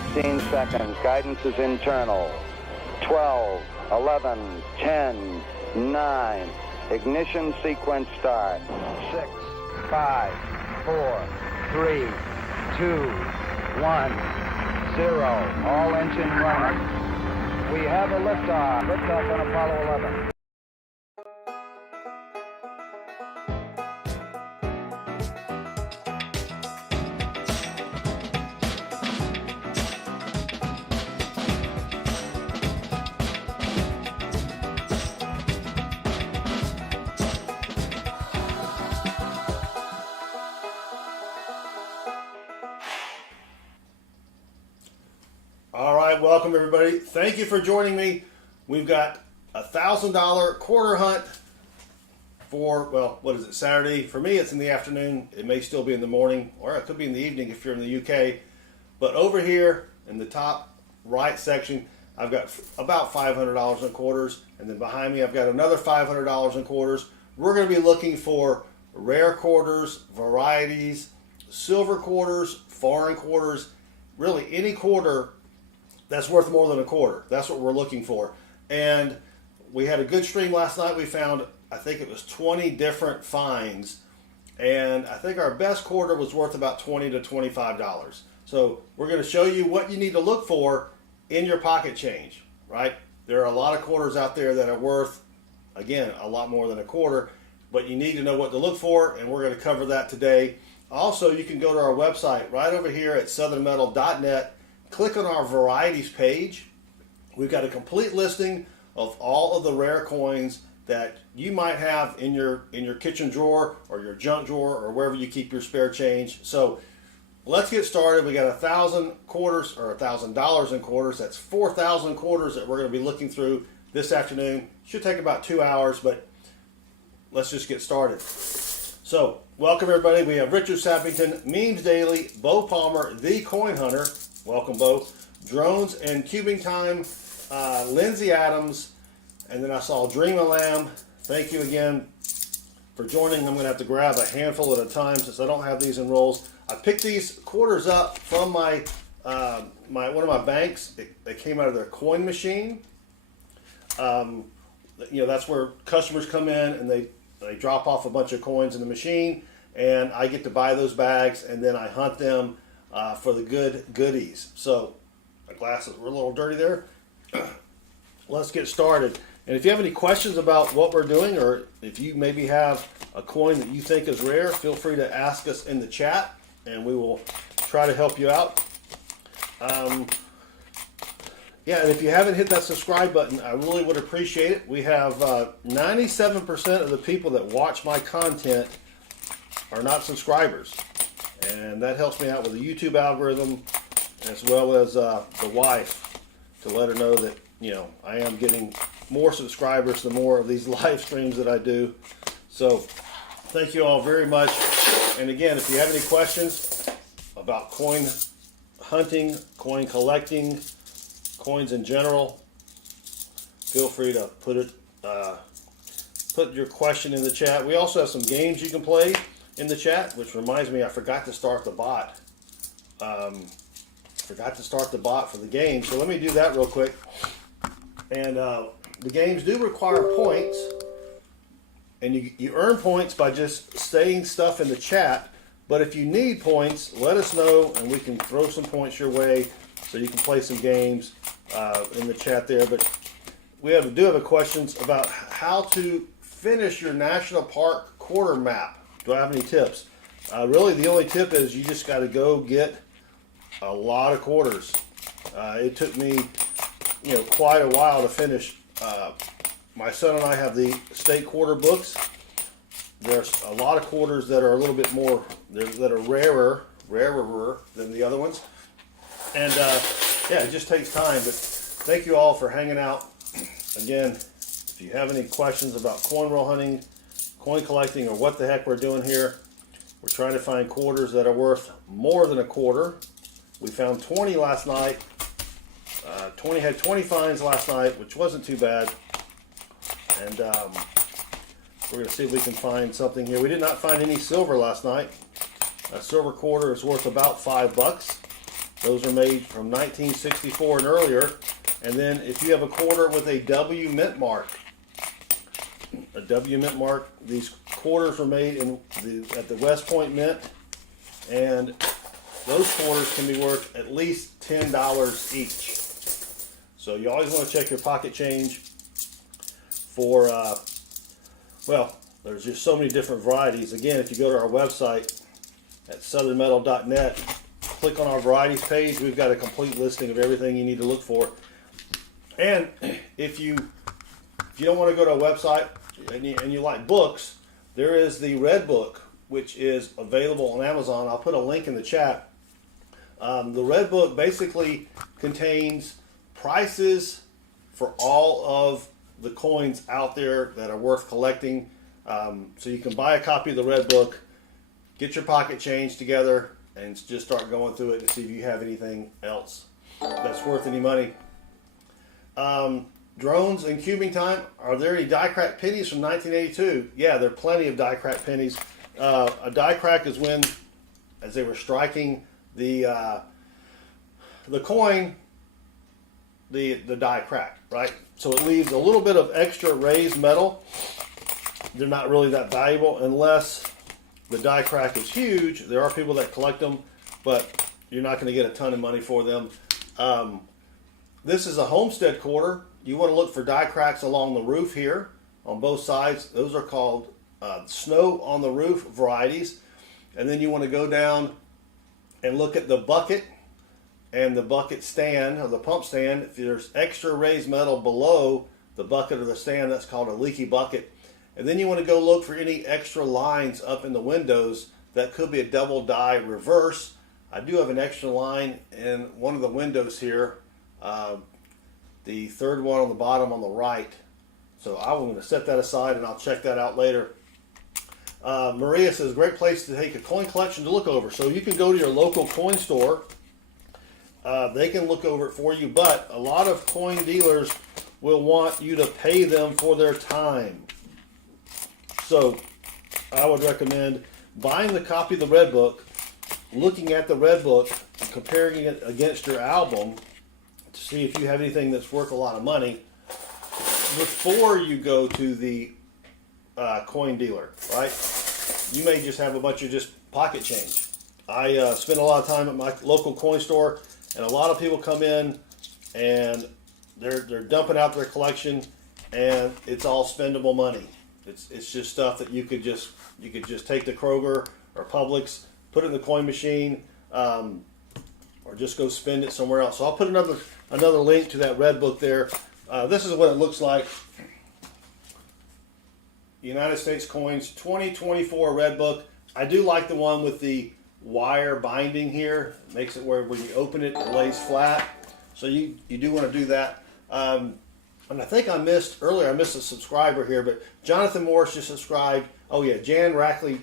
15 seconds. Guidance is internal. 12, 11, 10, 9. Ignition sequence start. 6, 5, 4, 3, 2, 1, 0. All engine running. We have a liftoff. Liftoff on Apollo 11. All right, welcome everybody. Thank you for joining me. We've got a $1,000 quarter hunt for, well, what is it, Saturday? For me, it's in the afternoon. It may still be in the morning, or it could be in the evening if you're in the UK. But over here in the top right section, I've got about $500 in quarters. And then behind me, I've got another $500 in quarters. We're going to be looking for rare quarters, varieties, silver quarters, foreign quarters, really any quarter that's worth more than a quarter. That's what we're looking for. And we had a good stream last night. We found, I think it was 20 different finds. And I think our best quarter was worth about $20 to $25. So we're going to show you what you need to look for in your pocket change, right? There are a lot of quarters out there that are worth, again, a lot more than a quarter, but you need to know what to look for, and we're going to cover that today. Also, you can go to our website right over here at southernmetal.net. Click on our varieties page. We've got a complete listing of all of the rare coins that you might have in your kitchen drawer or your junk drawer or wherever you keep your spare change. So let's get started. We got 1,000 quarters or $1,000 in quarters. That's 4,000 quarters that we're going to be looking through this afternoon. Should take about 2 hours, but let's just get started. So welcome everybody. We have Richard Sappington, Memes Daily, Bo Palmer, the Coin Hunter. Welcome, Bo. Drones and Cubing Time, Lindsay Adams, and then I saw Dream of Lamb. Thank you again for joining. I'm going to have to grab a handful at a time since I don't have these in rolls. I picked these quarters up from my one of my banks. They came out of their coin machine. You know, that's where customers come in and they drop off a bunch of coins in the machine, and I get to buy those bags, and then I hunt them for the good goodies. So my glasses were a little dirty there. Let's get started. And if you have any questions about what we're doing, or if you maybe have a coin that you think is rare, feel free to ask us in the chat and we will try to help you out. Yeah, and if you haven't hit that subscribe button, I really would appreciate it. We have 97% of the people that watch my content are not subscribers. And that helps me out with the YouTube algorithm, as well as the wife, to let her know that, you know, I am getting more subscribers the more of these live streams that I do. So thank you all very much. And again, if you have any questions about coin hunting, coin collecting, coins in general, feel free to put your question in the chat. We also have some games you can play in the chat, which reminds me, I forgot to start the bot. Forgot to start the bot for the game, so let me do that real quick. And the games do require points, and you earn points by just saying stuff in the chat. But if you need points, let us know, and we can throw some points your way so you can play some games in the chat there. But we do have a questions about how to finish your national park quarter map. Do I have any tips? Really, the only tip is you just got to go get a lot of quarters. It took me, you know, quite a while to finish. My son and I have the state quarter books. There's a lot of quarters that are a little bit more, that are rarer than the other ones. And yeah, it just takes time. But thank you all for hanging out. Again, if you have any questions about coin roll hunting, coin collecting, or what the heck we're doing here, we're trying to find quarters that are worth more than a quarter. We found 20 last night. 20 had 20 finds last night, which wasn't too bad. And we're going to see if we can find something here. We did not find any silver last night. A silver quarter is worth about $5. Those are made from 1964 and earlier. And then if you have a quarter with a W mint mark, these quarters were made at the West Point Mint, and those quarters can be worth at least $10 each. So you always want to check your pocket change for, well, there's just so many different varieties. Again, if you go to our website at southernmetal.net, click on our varieties page, we've got a complete listing of everything you need to look for. And if you don't want to go to a website and you like books, there is the Red Book, which is available on Amazon. I'll put a link in the chat. The Red Book basically contains prices for all of the coins out there that are worth collecting. So you can buy a copy of the Red Book, get your pocket change together, and just start going through it to see if you have anything else that's worth any money. Drones and cubing time. Are there any die crack pennies from 1982? Yeah, there are plenty of die crack pennies. A die crack is when, as they were striking the coin, the die cracked, right? So it leaves a little bit of extra raised metal. They're not really that valuable unless the die crack is huge. There are people that collect them, but you're not going to get a ton of money for them. This is a homestead quarter. You want to look for die cracks along the roof here on both sides. Those are called snow on the roof varieties. And then you want to go down and look at the bucket and the bucket stand or the pump stand. If there's extra raised metal below the bucket or the stand, that's called a leaky bucket. And then you want to go look for any extra lines up in the windows. That could be a double die reverse. I do have an extra line in one of the windows here. The third one on the bottom on the right. So I'm going to set that aside and I'll check that out later. Maria says, great place to take a coin collection to look over. So you can go to your local coin store. They can look over it for you, but a lot of coin dealers will want you to pay them for their time. So I would recommend buying the copy of the Red Book, looking at the Red Book, comparing it against your album to see if you have anything that's worth a lot of money before you go to the coin dealer, right? You may just have a bunch of just pocket change. I spend a lot of time at my local coin store, and a lot of people come in and they're dumping out their collection, and it's all spendable money. It's just stuff that you could just take to Kroger or Publix, put it in the coin machine, or just go spend it somewhere else. So I'll put another link to that Red Book there. This is what it looks like. United States Coins 2024 Red Book. I do like the one with the wire binding here. It makes it where when you open it, it lays flat. So you do want to do that. And I think I missed a subscriber here, but Jonathan Morris just subscribed. Oh yeah, Jan Rackley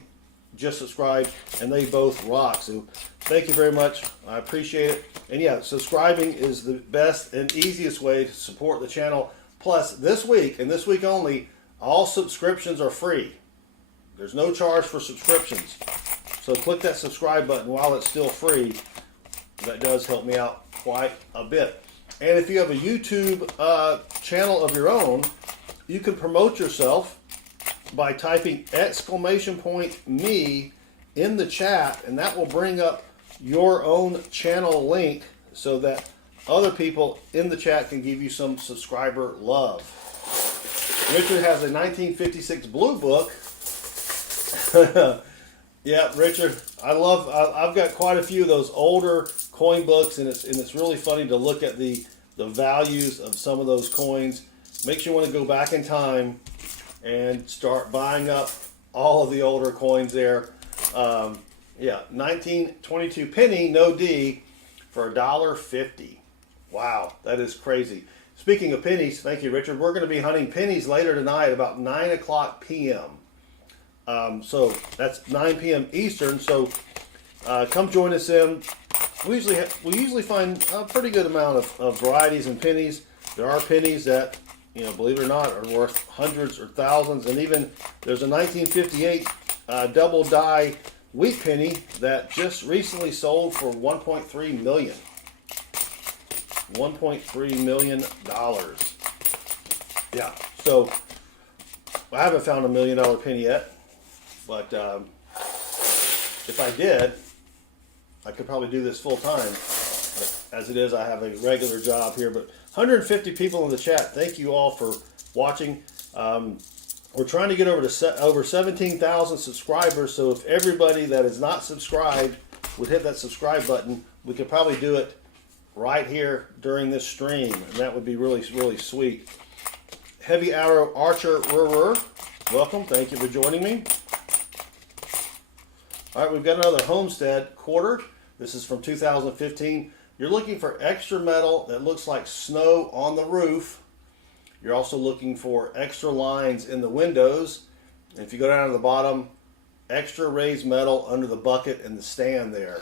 just subscribed, and they both rock. So thank you very much. I appreciate it. And yeah, subscribing is the best and easiest way to support the channel. Plus, this week, and this week only, all subscriptions are free. There's no charge for subscriptions. So click that subscribe button while it's still free. That does help me out quite a bit. And if you have a YouTube channel of your own, you can promote yourself by typing !me in the chat, and that will bring up your own channel link so that other people in the chat can give you some subscriber love. Richard has a 1956 blue book. Yeah, Richard, I've got quite a few of those older coin books, and it's really funny to look at the values of some of those coins. Makes you want to go back in time and start buying up all of the older coins there. Yeah, 1922 penny, no D, for $1.50. Wow, that is crazy. Speaking of pennies, thank you, Richard. We're going to be hunting pennies later tonight about 9 o'clock p.m. So that's 9 p.m. Eastern. So come join us in. We usually find a pretty good amount of varieties and pennies. There are pennies that, believe it or not, are worth hundreds or thousands. And even there's a 1958 double die wheat penny that just recently sold for $1.3 million. $1.3 million. Yeah, so I haven't found $1 million penny yet, but if I did, I could probably do this full time. But as it is, I have a regular job here. But 150 people in the chat. Thank you all for watching. We're trying to get over 17,000 subscribers. So if everybody that is not subscribed would hit that subscribe button, we could probably do it right here during this stream, and that would be really, really sweet. Heavy Arrow Archer, welcome. Thank you for joining me. All right, we've got another Homestead quarter. This is from 2015. You're looking for extra metal that looks like snow on the roof. You're also looking for extra lines in the windows. And if you go down to the bottom, extra raised metal under the bucket and the stand there.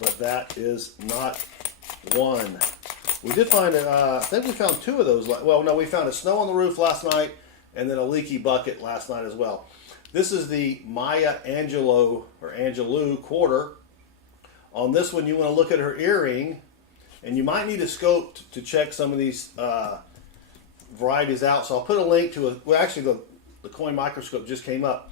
But that is not one. We did find, I think we found two of those. Well, no, we found a snow on the roof last night and then a leaky bucket last night as well. This is the Maya Angelou or Angelou quarter. On this one, you want to look at her earring, and you might need a scope to check some of these varieties out. So I'll put a link to well, actually the coin microscope just came up.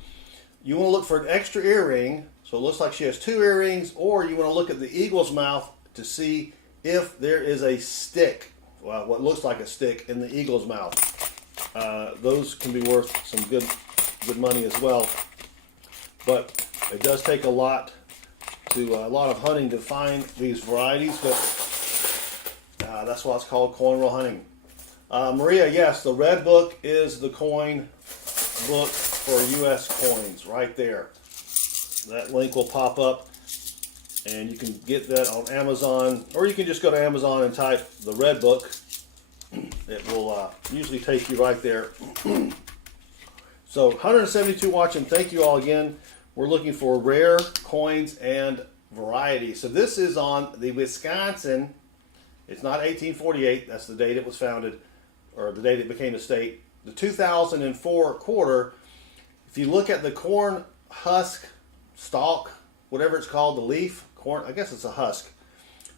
You want to look for an extra earring, so it looks like she has two earrings, or you want to look at the eagle's mouth to see if there is a stick, well, what looks like a stick in the eagle's mouth. Those can be worth some good money as well. But it does take a lot of hunting to find these varieties, but that's why it's called coin roll hunting. Maria, yes, the red book is the coin book for U.S. coins right there. That link will pop up, and you can get that on Amazon, or you can just go to Amazon and type the red book. It will usually take you right there. So 172 watching. Thank you all again. We're looking for rare coins and varieties. So this is on the Wisconsin. It's not 1848. That's the date it was founded, or the date it became a state. The 2004 quarter. If you look at the corn husk, stalk, whatever it's called, the leaf, corn, I guess it's a husk.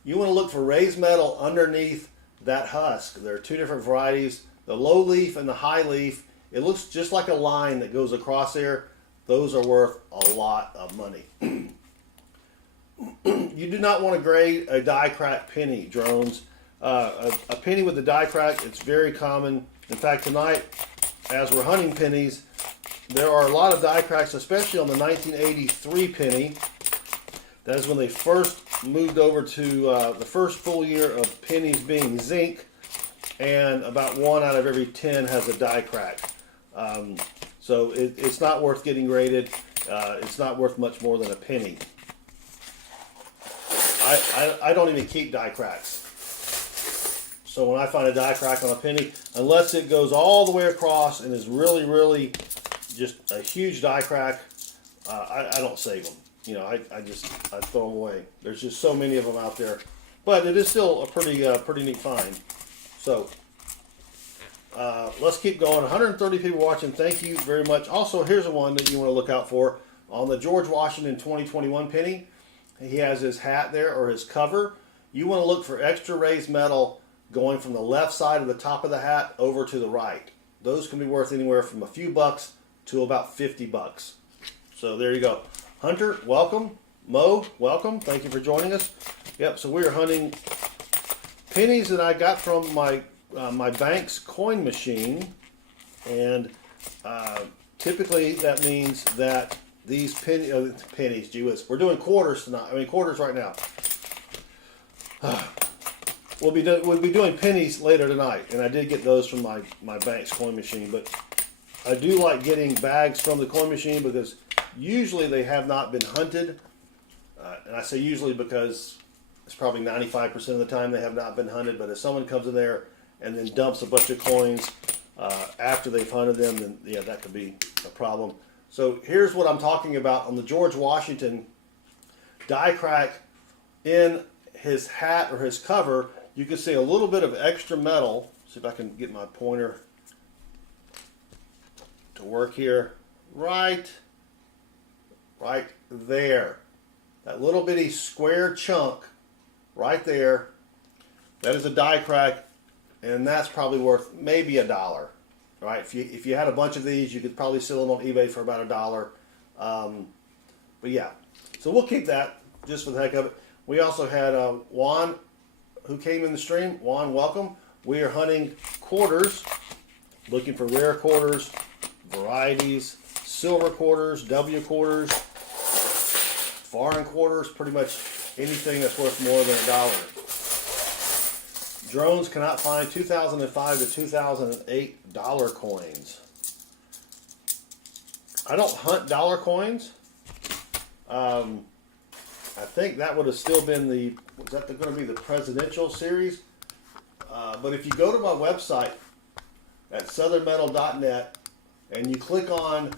You want to look for raised metal underneath that husk. There are two different varieties, the low leaf and the high leaf. It looks just like a line that goes across there. Those are worth a lot of money. You do not want to grade a die crack penny, drones. A penny with a die crack, it's very common. In fact, tonight, as we're hunting pennies, there are a lot of die cracks, especially on the 1983 penny. That is when they first moved over to the first full year of pennies being zinc, and about 1 out of every 10 has a die crack. So it's not worth getting graded. It's not worth much more than a penny. I don't even keep die cracks. So when I find a die crack on a penny, unless it goes all the way across and is really, really just a huge die crack, I don't save them. You know, I throw them away. There's just so many of them out there. But it is still a pretty neat find. So let's keep going. 130 people watching. Thank you very much. Also, here's the one that you want to look out for. On the George Washington 2021 penny, he has his hat there, or his cover. You want to look for extra raised metal going from the left side of the top of the hat over to the right. Those can be worth anywhere from a few bucks to about 50 bucks. So there you go. Hunter, welcome. Mo, welcome. Thank you for joining us. Yep, so we are hunting pennies that I got from my bank's coin machine, and typically that means that these pennies, gee whiz, we're doing quarters tonight. I mean quarters right now. We'll be doing pennies later tonight, and I did get those from my bank's coin machine. But I do like getting bags from the coin machine because usually they have not been hunted, and I say usually because it's probably 95% of the time they have not been hunted. But if someone comes in there and then dumps a bunch of coins after they've hunted them, then yeah, that could be a problem. So here's what I'm talking about on the George Washington die crack in his hat or his cover. You can see a little bit of extra metal. See if I can get my pointer to work here. Right right there. That little bitty square chunk right there, that is a die crack, and that's probably worth maybe $1. Right? If you had a bunch of these, you could probably sell them on eBay for about $1. But yeah, so we'll keep that just for the heck of it. We also had Juan, who came in the stream. Juan, welcome. We are hunting quarters, looking for rare quarters, varieties, silver quarters, W quarters, foreign quarters, pretty much anything that's worth more than $1. Drones cannot find 2005 to 2008 dollar coins. I don't hunt dollar coins. I think that would have still been was that going to be the presidential series? But if you go to my website at southernmetal.net and you click on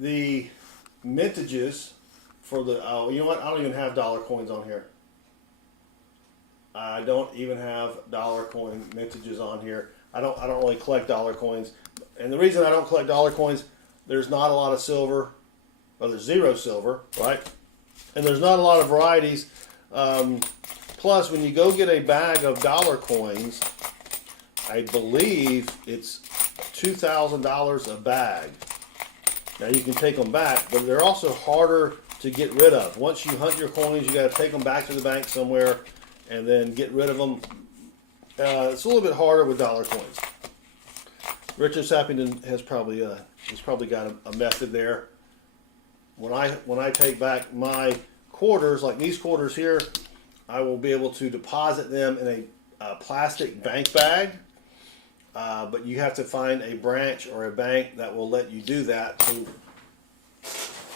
the mintages for the, oh, you know what? I don't even have dollar coins on here. I don't even have dollar coin mintages on here. I don't really collect dollar coins. And the reason I don't collect dollar coins, there's not a lot of silver, or there's zero silver, right? And there's not a lot of varieties. Plus, when you go get a bag of dollar coins, I believe it's $2,000 a bag. Now you can take them back, but they're also harder to get rid of. Once you hunt your coins, you got to take them back to the bank somewhere and then get rid of them. It's a little bit harder with dollar coins. Richard Sappington has probably got a method there. When I take back my quarters, like these quarters here, I will be able to deposit them in a plastic bank bag. But you have to find a branch or a bank that will let you do that. So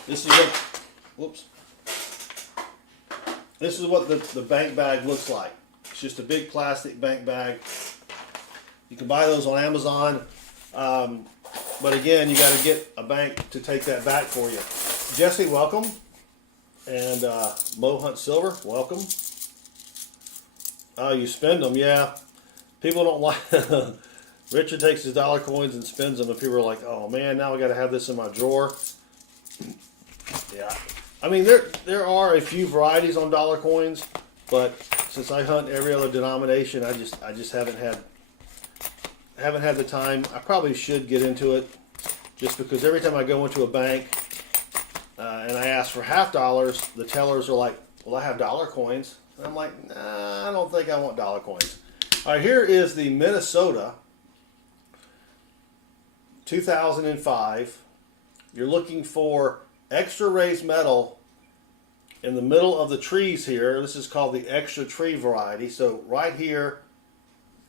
this is what, whoops. This is what the bank bag looks like. It's just a big plastic bank bag. You can buy those on Amazon. But again, you got to get a bank to take that back for you. Jesse, welcome. And Mo Hunt Silver, welcome. Oh, you spend them, yeah. People don't like... Richard takes his dollar coins and spends them, and people are like, oh man, now I got to have this in my drawer. Yeah. I mean, there are a few varieties on dollar coins, but since I hunt every other denomination, I just haven't had the time. I probably should get into it, just because every time I go into a bank and I ask for $half, the tellers are like, well, I have dollar coins. And I'm like, nah, I don't think I want dollar coins. All right, here is the Minnesota 2005. You're looking for extra raised metal in the middle of the trees here. This is called the extra tree variety. So right here,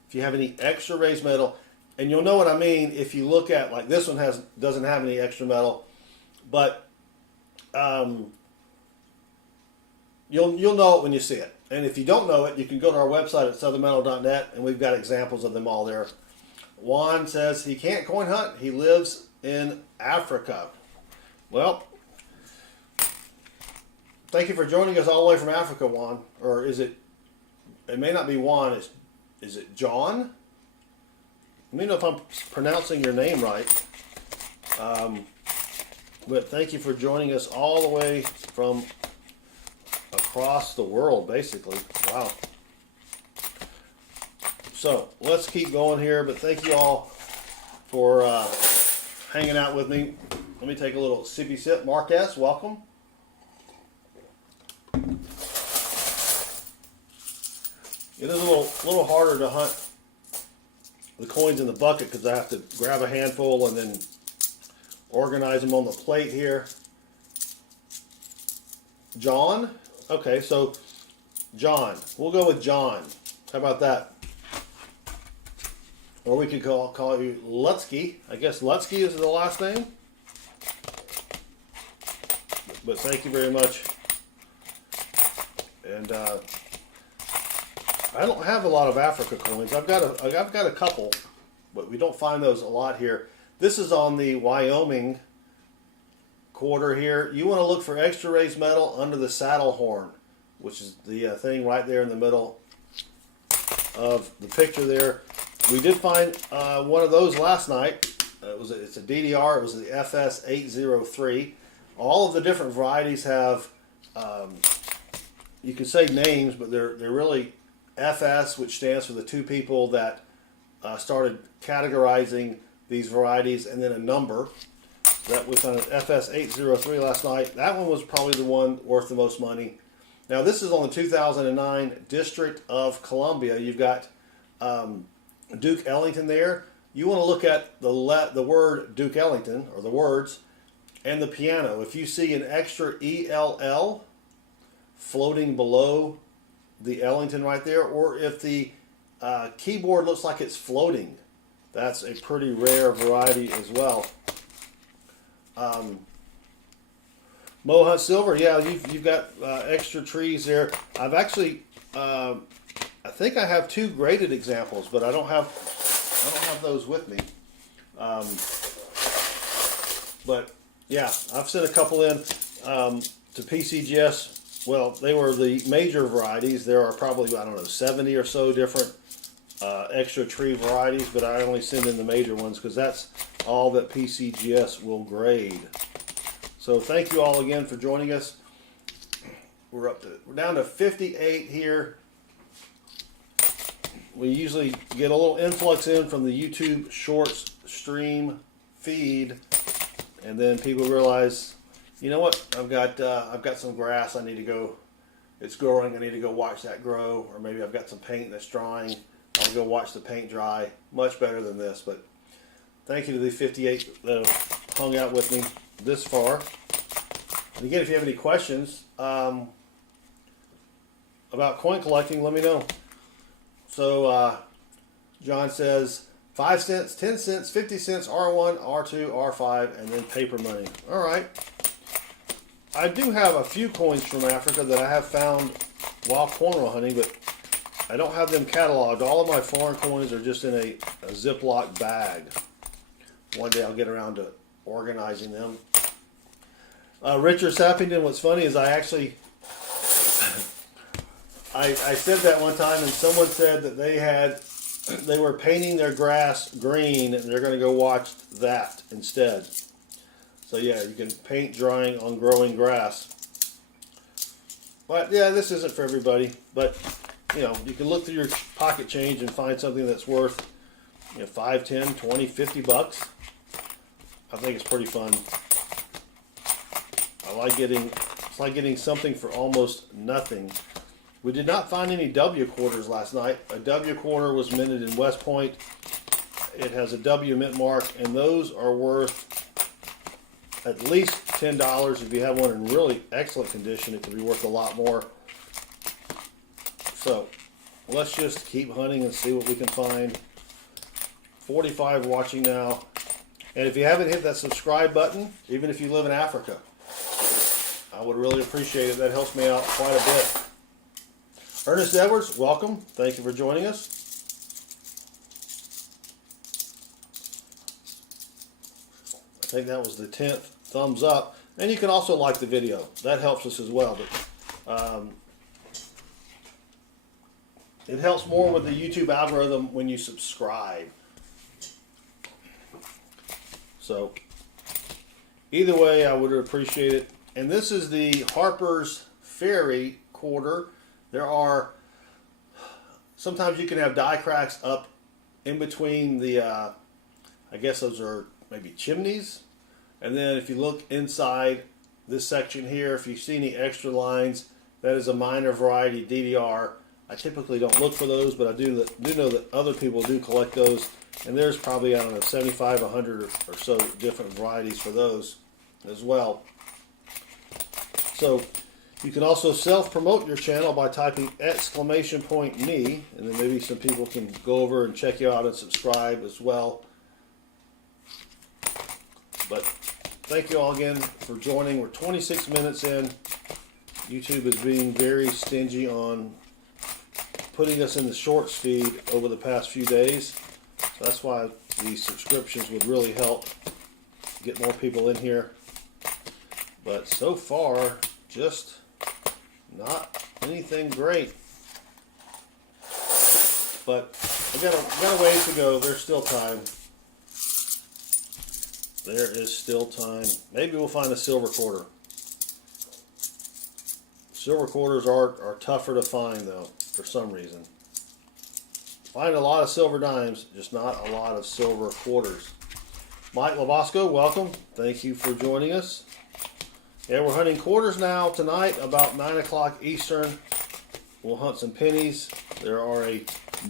if you have any extra raised metal, and you'll know what I mean if you look at, like this one doesn't have any extra metal, but you'll know it when you see it. And if you don't know it, you can go to our website at southernmetal.net, and we've got examples of them all there. Juan says he can't coin hunt. He lives in Africa. Well, thank you for joining us all the way from Africa, Juan. Or is it may not be Juan, is it John? Let me know if I'm pronouncing your name right. But thank you for joining us all the way from across the world, basically. Wow. So let's keep going here, but thank you all for hanging out with me. Let me take a little sippy sip. Mark S., welcome. It is a little harder to hunt the coins in the bucket because I have to grab a handful and then organize them on the plate here. John? Okay, so John. We'll go with John. How about that? Or we could call you Lutsky. I guess Lutsky is the last name. But thank you very much. And I don't have a lot of Africa coins. I've got a couple, but we don't find those a lot here. This is on the Wyoming quarter here. You want to look for extra raised metal under the saddle horn, which is the thing right there in the middle of the picture there. We did find one of those last night. it's a DDR. It was the FS803. All of the different varieties have, you can say names, but they're really FS, which stands for the two people that started categorizing these varieties, and then a number. That we found an FS803 last night. That one was probably the one worth the most money. Now this is on the 2009 District of Columbia. You've got Duke Ellington there. You want to look at the word Duke Ellington, or the words, and the piano. If you see an extra ELL floating below the Ellington right there, or if the keyboard looks like it's floating, that's a pretty rare variety as well. Mohunt Silver, yeah, you've got extra trees there. I've actually, I think I have two graded examples, but I don't have those with me. But yeah, I've sent a couple in to PCGS. Well, they were the major varieties. There are probably, I don't know, 70 or so different extra tree varieties, but I only send in the major ones because that's all that PCGS will grade. So thank you all again for joining us. We're down to 58 here. We usually get a little influx in from the YouTube Shorts stream feed, and then people realize, you know what? I've got some grass. I need to go. It's growing. I need to go watch that grow. Or maybe I've got some paint that's drying. I'll go watch the paint dry. Much better than this. But thank you to the 58 that have hung out with me this far. And again, if you have any questions about coin collecting, let me know. So John says 5 cents, 10 cents, 50 cents, R1, R2, R5, and then paper money. All right. I do have a few coins from Africa that I have found while coin roll hunting, but I don't have them cataloged. All of my foreign coins are just in a Ziploc bag. One day I'll get around to organizing them. Richard Sappington, what's funny is I actually, I said that one time, and someone said that they were painting their grass green, and they're going to go watch that instead. So yeah, you can paint drying on growing grass. But yeah, this isn't for everybody. But you know, you can look through your pocket change and find something that's worth, you know, 5, 10, 20, 50 bucks. I think it's pretty fun. It's like getting something for almost nothing. We did not find any W quarters last night. A W quarter was minted in West Point. It has a W mint mark, and those are worth at least $10. If you have one in really excellent condition, it could be worth a lot more. So let's just keep hunting and see what we can find. 45 watching now. And if you haven't hit that subscribe button, even if you live in Africa, I would really appreciate it. That helps me out quite a bit. Ernest Edwards, welcome. Thank you for joining us. I think that was the 10th thumbs up. And you can also like the video. That helps us as well. But it helps more with the YouTube algorithm when you subscribe. So either way, I would appreciate it. And this is the Harper's Ferry quarter. There are, sometimes you can have die cracks up in between the, I guess those are maybe chimneys. And then if you look inside this section here, if you see any extra lines, that is a minor variety DDR. I typically don't look for those, but I do know that other people do collect those. And there's probably, I don't know, 75, 100 or so different varieties for those as well. So you can also self-promote your channel by typing !me, and then maybe some people can go over and check you out and subscribe as well. But thank you all again for joining. We're 26 minutes in. YouTube is being very stingy on putting us in the shorts feed over the past few days. So that's why these subscriptions would really help get more people in here. But so far, just not anything great. But I got a ways to go. There's still time. There is still time. Maybe we'll find a silver quarter. Silver quarters are tougher to find, though, for some reason. Find a lot of silver dimes, just not a lot of silver quarters. Mike Labosco, welcome. Thank you for joining us. Yeah, we're hunting quarters now tonight, about 9 o'clock Eastern. We'll hunt some pennies. There are a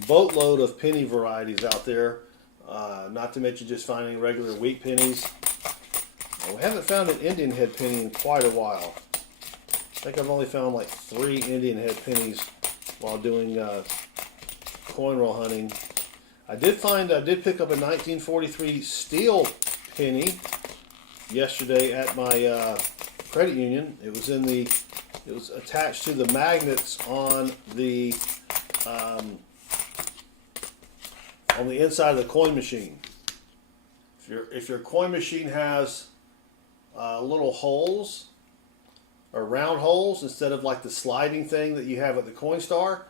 boatload of penny varieties out there. Not to mention just finding regular wheat pennies. We haven't found an Indian head penny in quite a while. I think I've only found like 3 Indian head pennies while doing coin roll hunting. I did pick up a 1943 steel penny yesterday at my credit union. It was attached to the magnets on the inside of the coin machine. If your coin machine has little holes or round holes instead of like the sliding thing that you have at the Coinstar,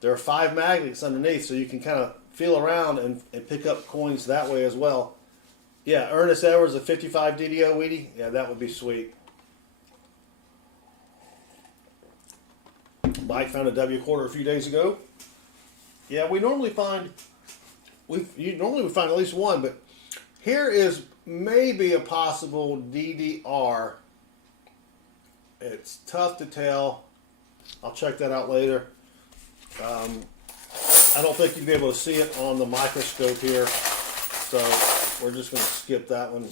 there are 5 magnets underneath, so you can kind of feel around and pick up coins that way as well. Yeah, Ernest Edwards, a 55 DDO, Weedy. Yeah, that would be sweet. Mike found a W quarter a few days ago. Yeah, we normally find we find at least one, but here is maybe a possible DDR. It's tough to tell. I'll check that out later. I don't think you'd be able to see it on the microscope here, so we're just going to skip that one.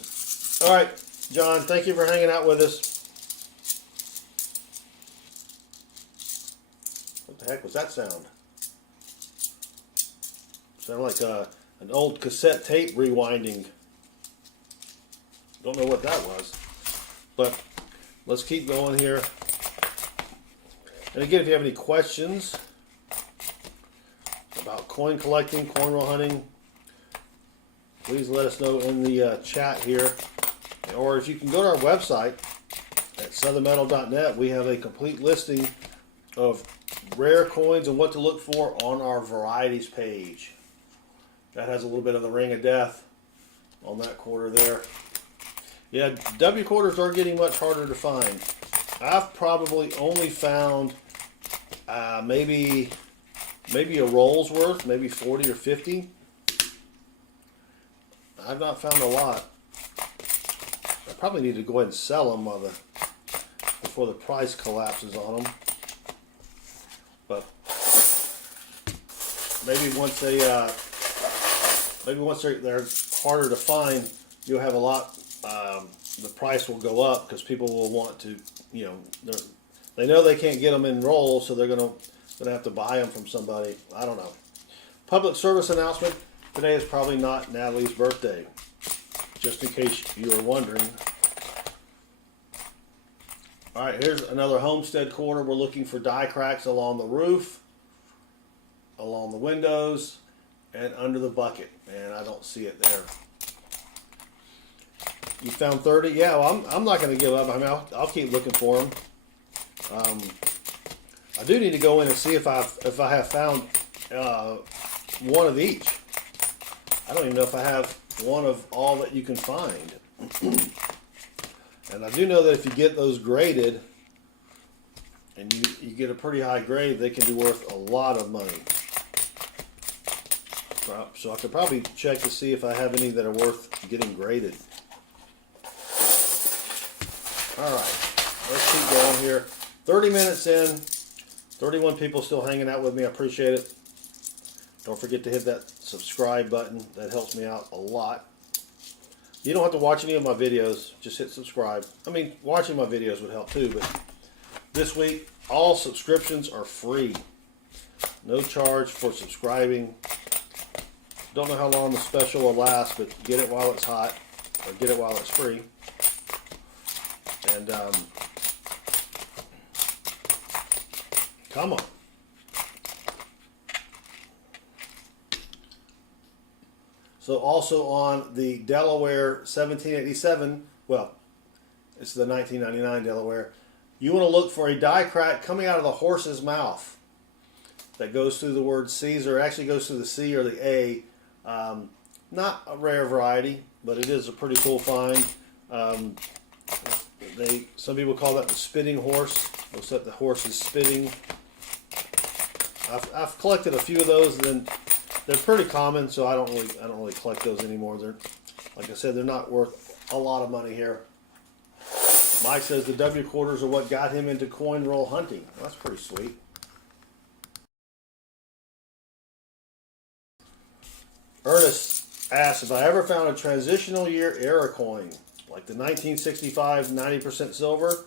All right, John, thank you for hanging out with us. What the heck was that sound? Sounded like an old cassette tape rewinding. Don't know what that was, but let's keep going here. And again, if you have any questions about coin collecting, coin roll hunting, please let us know in the chat here. Or if you can go to our website at southernmetal.net, we have a complete listing of rare coins and what to look for on our varieties page. That has a little bit of the ring of death on that quarter there. Yeah, W quarters are getting much harder to find. I've probably only found maybe a roll's worth, maybe 40 or 50. I've not found a lot. I probably need to go ahead and sell them before the price collapses on them. But maybe once they're harder to find, you'll have a lot. The price will go up because people will want to, they know they can't get them in rolls, so they're gonna have to buy them from somebody. I don't know. Public service announcement. Today is probably not Natalie's birthday, just in case you were wondering. All right, here's another homestead quarter. We're looking for die cracks along the roof, along the windows, and under the bucket. And I don't see it there. You found 30? Yeah, well, I'm not going to give up. I mean, I'll keep looking for them. I do need to go in and see if I have found one of each. I don't even know if I have one of all that you can find. And I do know that if you get those graded and you get a pretty high grade, they can be worth a lot of money. So I could probably check to see if I have any that are worth getting graded. All right, let's keep going here. 30 minutes in, 31 people still hanging out with me. I appreciate it. Don't forget to hit that subscribe button. That helps me out a lot. You don't have to watch any of my videos. Just hit subscribe. I mean, watching my videos would help too, but this week, all subscriptions are free. No charge for subscribing. Don't know how long the special will last, but get it while it's hot, or get it while it's free. And come on. So also on the Delaware 1787, well, it's the 1999 Delaware, you want to look for a die crack coming out of the horse's mouth that goes through the word Caesar, actually goes through the C or the A. Not a rare variety, but it is a pretty cool find. Some people call that the spitting horse. Looks like the horse is spitting. I've collected a few of those, and they're pretty common, so I don't really collect those anymore. They're, like I said, they're not worth a lot of money here. Mike says the W quarters are what got him into coin roll hunting. Well, that's pretty sweet. Ernest asks if I ever found a transitional year era coin, like the 1965 90% silver.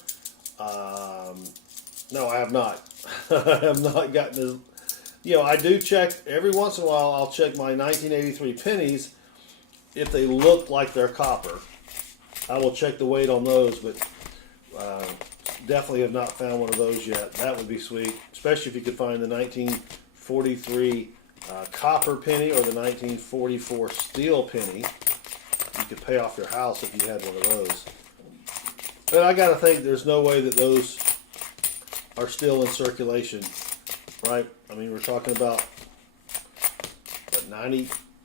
No, I have not. I have not gotten this. You know, I do check every once in a while. I'll check my 1983 pennies if they look like they're copper. I will check the weight on those, but definitely have not found one of those yet. That would be sweet, especially if you could find the 1943 copper penny or the 1944 steel penny. You could pay off your house if you had one of those. But I got to think there's no way that those are still in circulation, right? I mean, we're talking about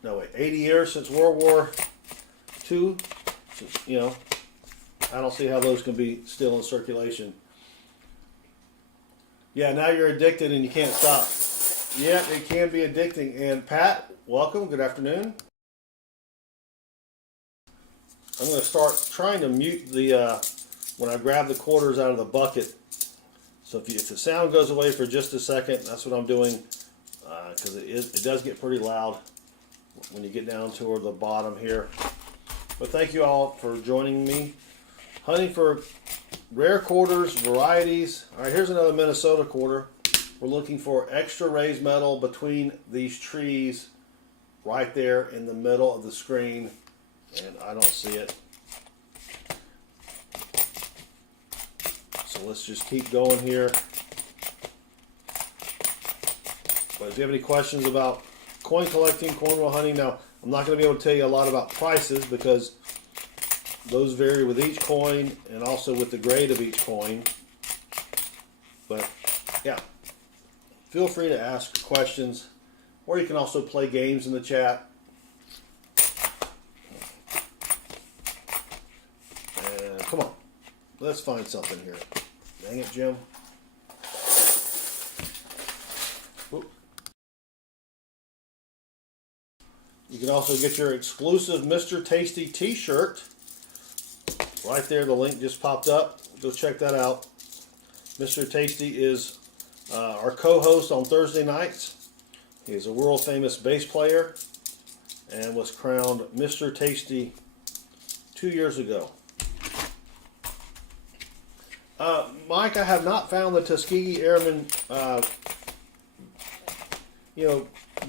what, 80 years since World War II. You know, I don't see how those can be still in circulation. Yeah, now you're addicted and you can't stop. Yeah, it can be addicting. And Pat, welcome. Good afternoon. I'm going to start trying to mute the when I grab the quarters out of the bucket. So if the sound goes away for just a second, that's what I'm doing, because it does get pretty loud when you get down toward the bottom here. But thank you all for joining me. Hunting for rare quarters, varieties. All right, here's another Minnesota quarter. We're looking for extra raised metal between these trees right there in the middle of the screen, and I don't see it. So let's just keep going here. But if you have any questions about coin collecting, coin roll hunting, now I'm not going to be able to tell you a lot about prices because those vary with each coin and also with the grade of each coin. But yeah, feel free to ask questions, or you can also play games in the chat. And come on, let's find something here. Dang it, Jim. Oop. You can also get your exclusive Mr. Tasty t-shirt. Right there, the link just popped up. Go check that out. Mr. Tasty is our co-host on Thursday nights. He is a world-famous bass player and was crowned Mr. Tasty 2 years ago. Mike, I have not found the Tuskegee Airmen,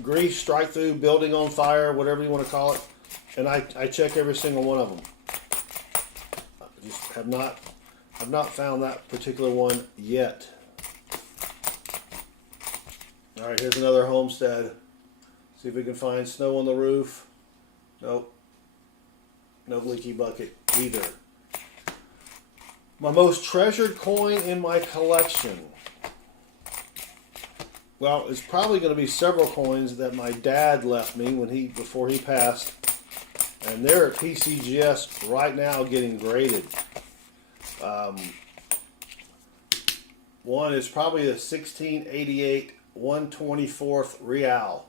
grease, strike through, building on fire, whatever you want to call it. And I check every single one of them. I just have not found that particular one yet. All right, here's another homestead. See if we can find snow on the roof. Nope. No leaky bucket either. My most treasured coin in my collection. Well, it's probably going to be several coins that my dad left me before he passed. And they're at PCGS right now getting graded. One is probably a 1688 1/24th real.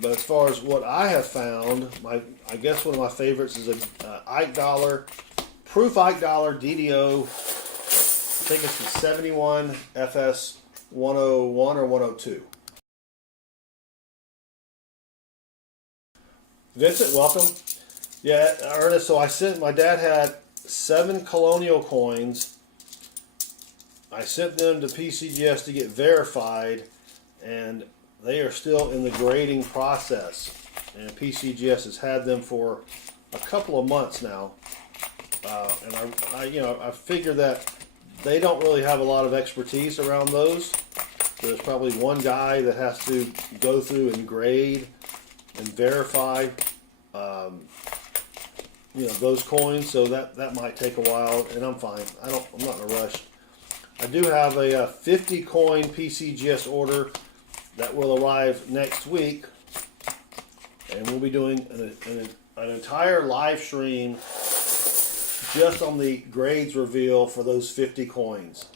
But as far as what I have found, I guess one of my favorites is a Ike dollar, proof Ike dollar DDO. I think it's the 71 FS 101 or 102. Vincent, welcome. Yeah, Ernest, so my dad had 7 colonial coins. I sent them to PCGS to get verified, and they are still in the grading process. And PCGS has had them for a couple of months now. And I figure that they don't really have a lot of expertise around those. There's probably one guy that has to go through and grade and verify those coins, so that might take a while, and I'm fine. I'm not in a rush. I do have a 50 coin PCGS order that will arrive next week, and we'll be doing an entire live stream just on the grades reveal for those 50 coins.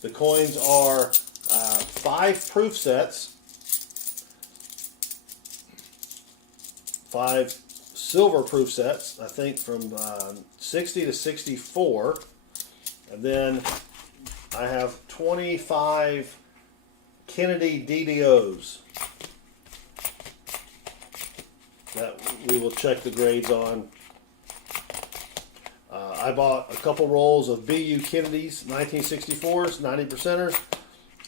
The coins are 5 proof sets, 5 silver proof sets, I think from 60 to 64, and then I have 25 Kennedy DDOs that we will check the grades on. I bought a couple rolls of BU Kennedys, 1964s, 90%ers,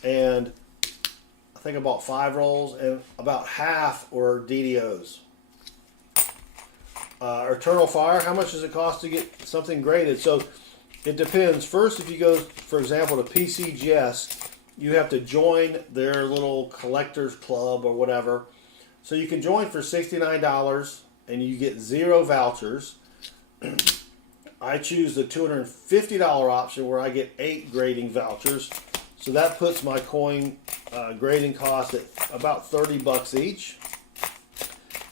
and I think I bought 5 rolls, and about half were DDOs. Eternal Fire, how much does it cost to get something graded? So it depends. First, if you go, for example, to PCGS, you have to join their little collectors club or whatever. So you can join for $69 and you get 0 vouchers. I choose the $250 option where I get 8 grading vouchers. So that puts my coin grading cost at about 30 bucks each.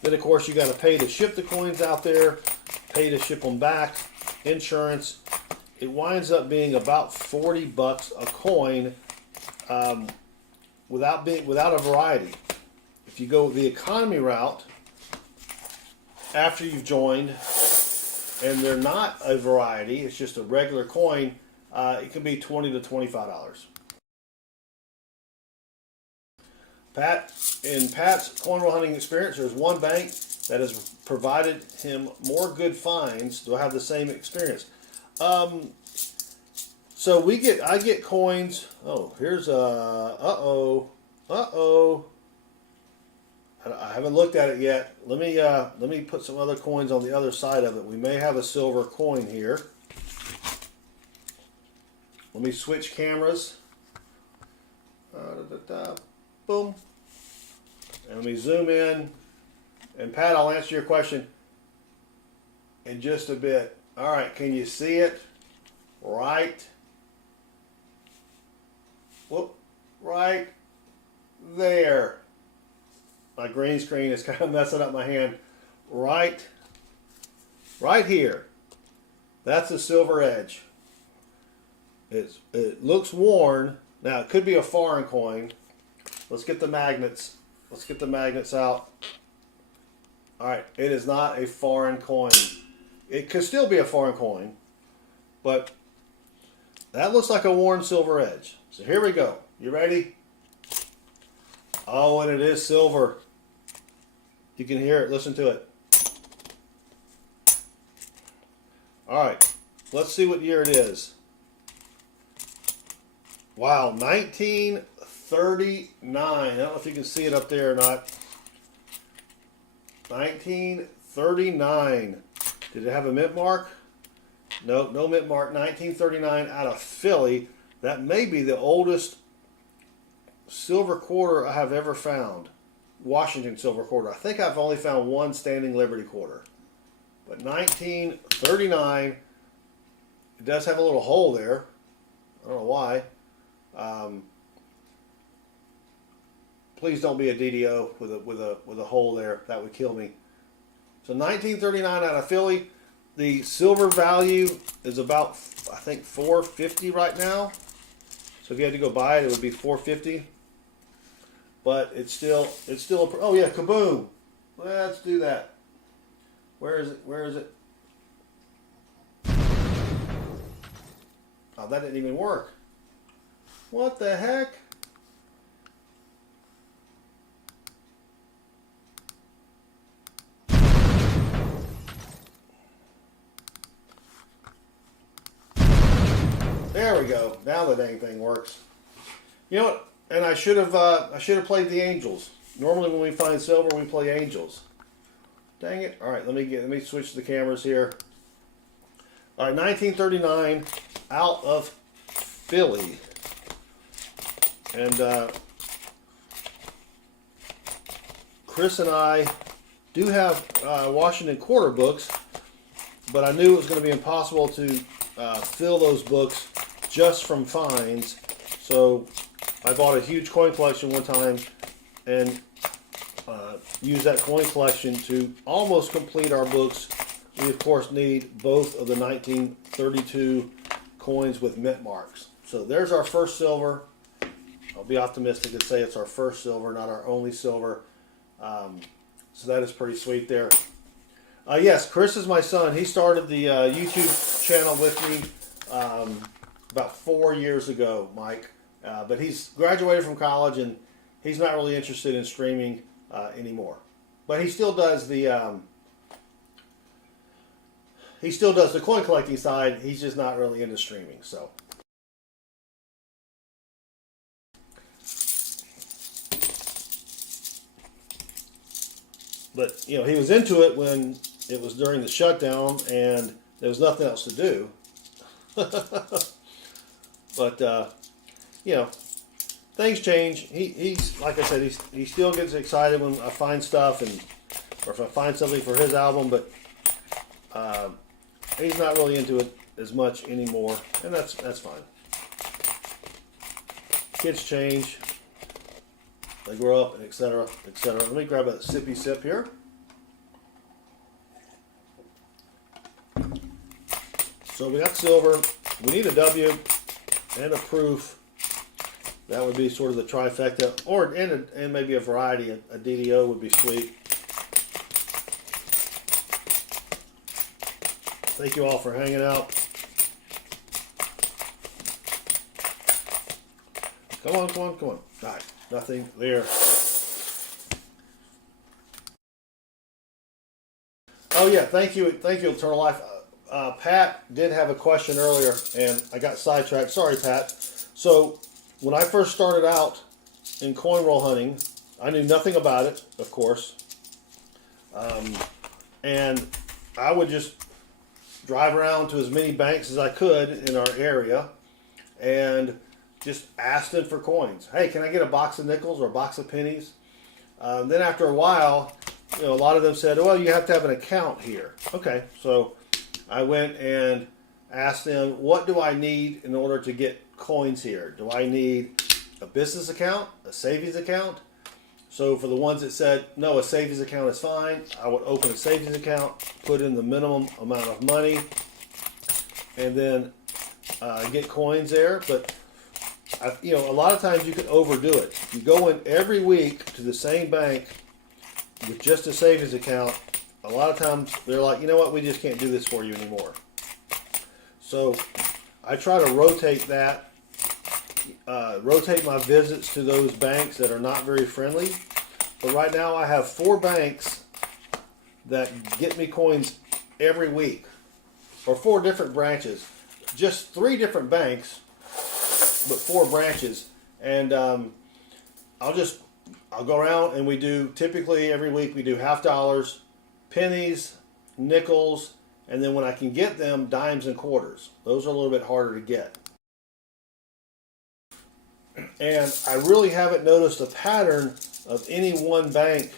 Then of course you got to pay to ship the coins out there, pay to ship them back, insurance. It winds up being about 40 bucks a coin without a variety. If you go the economy route, after you've joined, and they're not a variety, it's just a regular coin, it can be $20 to $25. In Pat's coin roll hunting experience, there's one bank that has provided him more good finds. Do I have the same experience? So I get coins. Oh, here's uh-oh. I haven't looked at it yet. Let me put some other coins on the other side of it. We may have a silver coin here. Let me switch cameras. Boom. And let me zoom in. And Pat, I'll answer your question in just a bit. All right, can you see it? Right. Whoop. Right there. My green screen is kind of messing up my hand. Right here. That's a silver edge. It looks worn. Now it could be a foreign coin. Let's get the magnets. Let's get the magnets out. All right, it is not a foreign coin. It could still be a foreign coin, but that looks like a worn silver edge. So here we go. You ready? Oh, and it is silver. You can hear it. Listen to it. All right. Let's see what year it is. Wow, 1939. I don't know if you can see it up there or not. 1939. Did it have a mint mark? No, no mint mark. 1939 out of Philly. That may be the oldest silver quarter I have ever found. Washington silver quarter. I think I've only found one standing Liberty quarter. But 1939, it does have a little hole there. I don't know why. Please don't be a DDO with a hole there. That would kill me. So 1939 out of Philly. The silver value is about, I think, $4.50 right now. So if you had to go buy it, it would be $4.50. But it's still oh yeah, kaboom. Let's do that. Where is it? Where is it? Oh, that didn't even work. What the heck? There we go. Now the dang thing works. You know what? And I should have played the angels. Normally when we find silver, we play angels. Dang it! All right, let me switch the cameras here. All right, 1939, out of Philly, and Chris and I do have Washington quarter books, but I knew it was going to be impossible to fill those books just from finds. So I bought a huge coin collection one time and used that coin collection to almost complete our books. We, of course, need both of the 1932 coins with mint marks. So there's our first silver. I'll be optimistic and say it's our first silver, not our only silver. So that is pretty sweet there. Yes, Chris is my son. He started the YouTube channel with me about 4 years ago, Mike. But he's graduated from college and he's not really interested in streaming anymore. But he still does the coin collecting side. He's just not really into streaming. So. But, you know, he was into it when it was during the shutdown and there was nothing else to do. But, you know, things change. He's like I said, he still gets excited when I find stuff or if I find something for his album, but he's not really into it as much anymore, and that's fine. Kids change. They grow up, and etc., etc. Let me grab a sippy sip here. So we got silver. We need a W and a proof. That would be sort of the trifecta, or and maybe a variety. A DDO would be sweet. Thank you all for hanging out. Come on, come on, come on. All right. Nothing there. Oh yeah, thank you, Eternal Life. Pat did have a question earlier, and I got sidetracked. Sorry, Pat. So when I first started out in coin roll hunting, I knew nothing about it, of course, and I would just drive around to as many banks as I could in our area, and just asked them for coins. Hey, can I get a box of nickels or a box of pennies? Then after a while, you know, a lot of them said, well, you have to have an account here. Okay, so I went and asked them, what do I need in order to get coins here? Do I need a business account, a savings account? So for the ones that said, no, a savings account is fine, I would open a savings account, put in the minimum amount of money, and then get coins there. But you know, a lot of times you can overdo it. If you go in every week to the same bank with just a savings account, a lot of times they're like, you know what, we just can't do this for you anymore. So I try to rotate that, rotate my visits to those banks that are not very friendly. But right now I have 4 banks that get me coins every week, or 4 different branches. Just 3 different banks, but 4 branches, and I'll go around and we do, typically every week we do $half, pennies, nickels, and then when I can get them, dimes and quarters. Those are a little bit harder to get. And I really haven't noticed a pattern of any one bank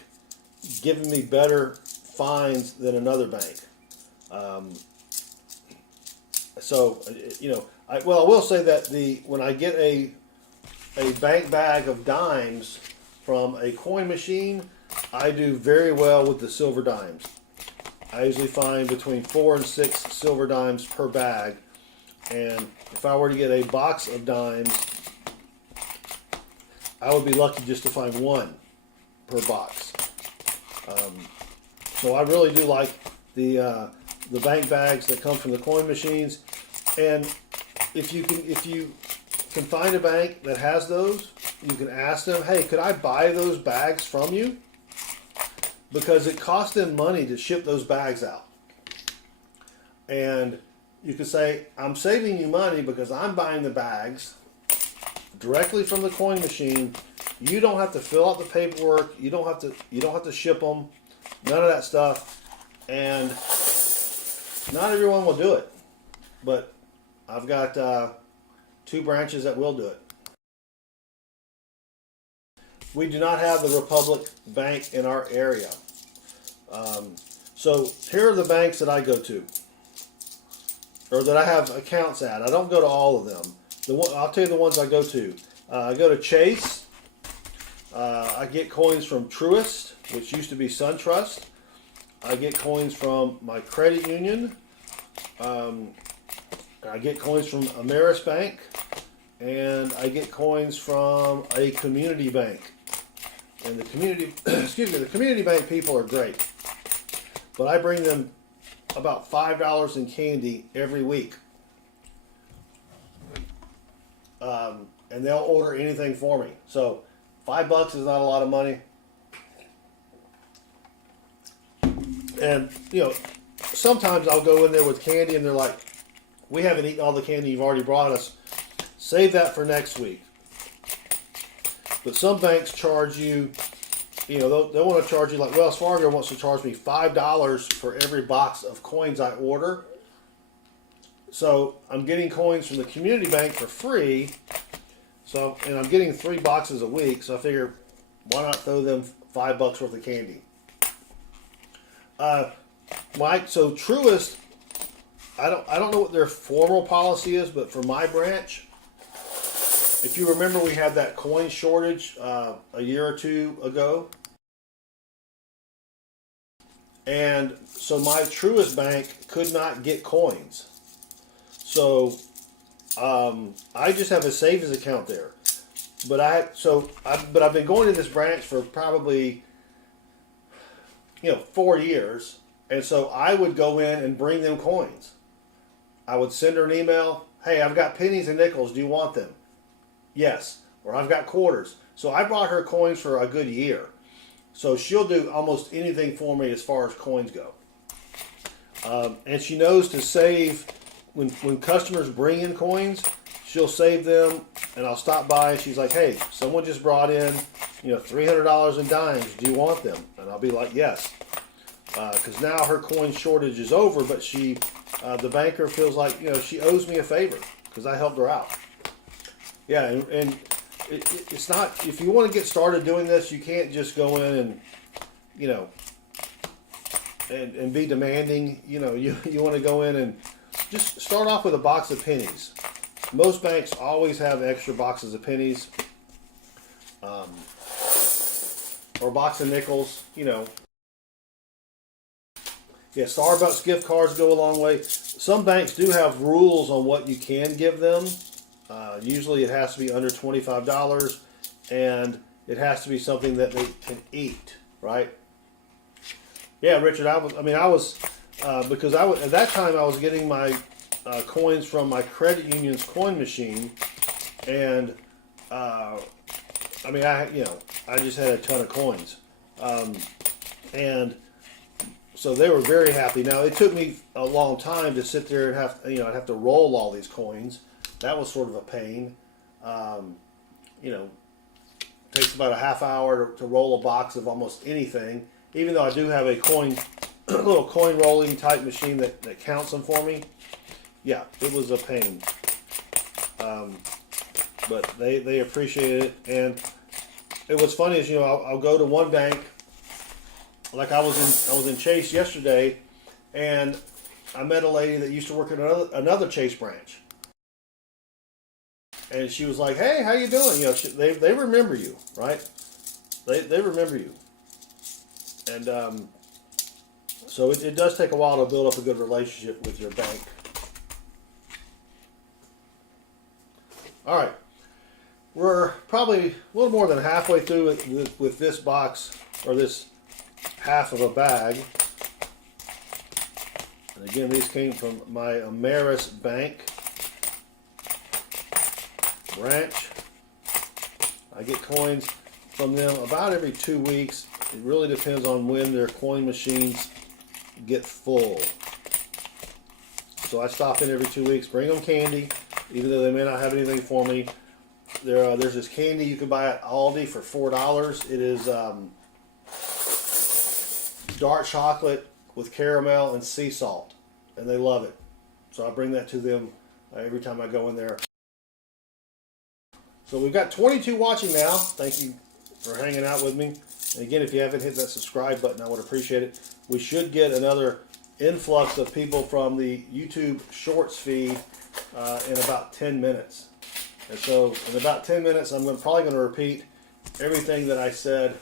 giving me better finds than another bank. So, you know, I will say that when I get a bank bag of dimes from a coin machine, I do very well with the silver dimes. I usually find between 4 and 6 silver dimes per bag, and if I were to get a box of dimes, I would be lucky just to find 1 per box. So I really do like the bank bags that come from the coin machines. And if you can find a bank that has those, you can ask them, hey, could I buy those bags from you? Because it costs them money to ship those bags out. And you could say, I'm saving you money because I'm buying the bags directly from the coin machine. You don't have to fill out the paperwork. You don't have to ship them. None of that stuff. And not everyone will do it. But I've got 2 branches that will do it. We do not have the Republic Bank in our area. So here are the banks that I go to, or that I have accounts at. I don't go to all of them. I'll tell you the ones I go to. I go to Chase. I get coins from Truist, which used to be SunTrust. I get coins from my credit union. I get coins from Ameris Bank. And I get coins from a community bank. And the community, the community bank people are great. But I bring them about $5 in candy every week. And they'll order anything for me. So $5 is not a lot of money. And, you know, sometimes I'll go in there with candy and they're like, we haven't eaten all the candy you've already brought us. Save that for next week. But some banks charge you, you know, they'll want to charge you, like Wells Fargo wants to charge me $5 for every box of coins I order. So I'm getting coins from the community bank for free. So, and I'm getting 3 boxes a week. So I figure, why not throw them $5 worth of candy? Mike, so Truist, I don't know what their formal policy is, but for my branch, if you remember, we had that coin shortage a year or two ago. And so my Truist bank could not get coins. So I just have a savings account there. But I've been going to this branch for probably 4 years. And so I would go in and bring them coins. I would send her an email. Hey, I've got pennies and nickels. Do you want them? Yes. Or I've got quarters. So I brought her coins for a good year. So she'll do almost anything for me as far as coins go. And she knows to save, when customers bring in coins, she'll save them, and I'll stop by and she's like, hey, someone just brought in, $300 in dimes. Do you want them? And I'll be like, yes. Because now her coin shortage is over, but the banker feels like, she owes me a favor because I helped her out. Yeah, and it's not, if you want to get started doing this, you can't just go in and be demanding. You want to go in and just start off with a box of pennies. Most banks always have extra boxes of pennies, or a box of nickels. Yeah, Starbucks gift cards go a long way. Some banks do have rules on what you can give them. Usually it has to be under $25, and it has to be something that they can eat, right? Yeah, Richard, because at that time I was getting my coins from my credit union's coin machine, and I just had a ton of coins, and so they were very happy. Now it took me a long time to sit there and I'd have to roll all these coins. That was sort of a pain. Takes about a half hour to roll a box of almost anything. Even though I do have a little coin rolling type machine that counts them for me. Yeah, it was a pain. But they appreciated it. And it was funny is, I'll go to one bank. Like I was in Chase yesterday, and I met a lady that used to work at another Chase branch. And she was like, hey, how you doing? They remember you, right? They remember you. And so it does take a while to build up a good relationship with your bank. All right. We're probably a little more than halfway through with this box, or this half of a bag. And again, these came from my Ameris Bank branch. I get coins from them about every 2 weeks. It really depends on when their coin machines get full. So I stop in every 2 weeks, bring them candy, even though they may not have anything for me. There's this candy you can buy at Aldi for $4. It is dark chocolate with caramel and sea salt, and they love it. So I bring that to them every time I go in there. So we've got 22 watching now. Thank you for hanging out with me. And again, if you haven't hit that subscribe button, I would appreciate it. We should get another influx of people from the YouTube Shorts feed in about 10 minutes. And so in about 10 minutes, I'm probably going to repeat everything that I said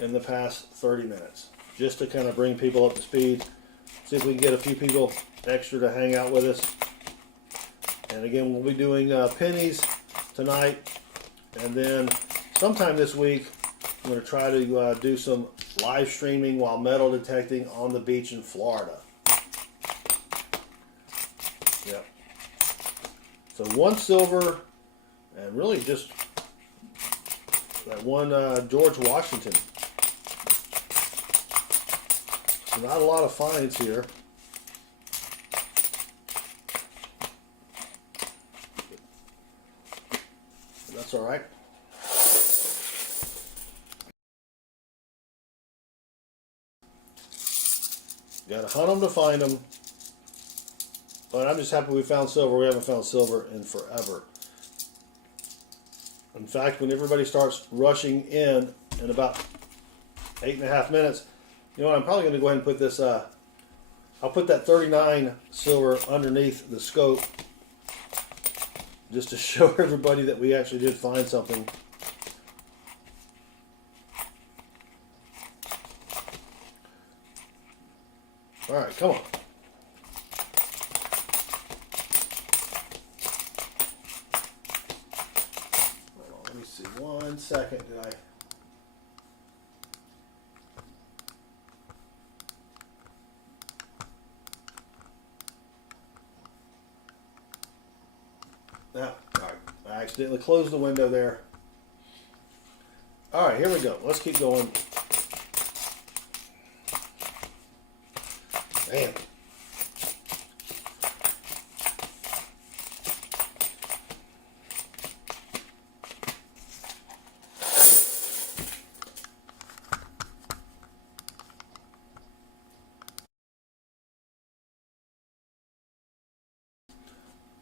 in the past 30 minutes, just to kind of bring people up to speed, see if we can get a few people extra to hang out with us. And again, we'll be doing pennies tonight, and then sometime this week, I'm going to try to do some live streaming while metal detecting on the beach in Florida. Yep. So 1 silver, and really just that one George Washington. So not a lot of finds here. That's all right. Got to hunt them to find them. But I'm just happy we found silver. We haven't found silver in forever. In fact, when everybody starts rushing in about 8.5 minutes, you know what? I'm probably going to go ahead and put this. I'll put that 39 silver underneath the scope, just to show everybody that we actually did find something. All right, come on. Let me see. 1 second. Did I? Now, all right. I accidentally closed the window there. All right, here we go. Let's keep going. Man.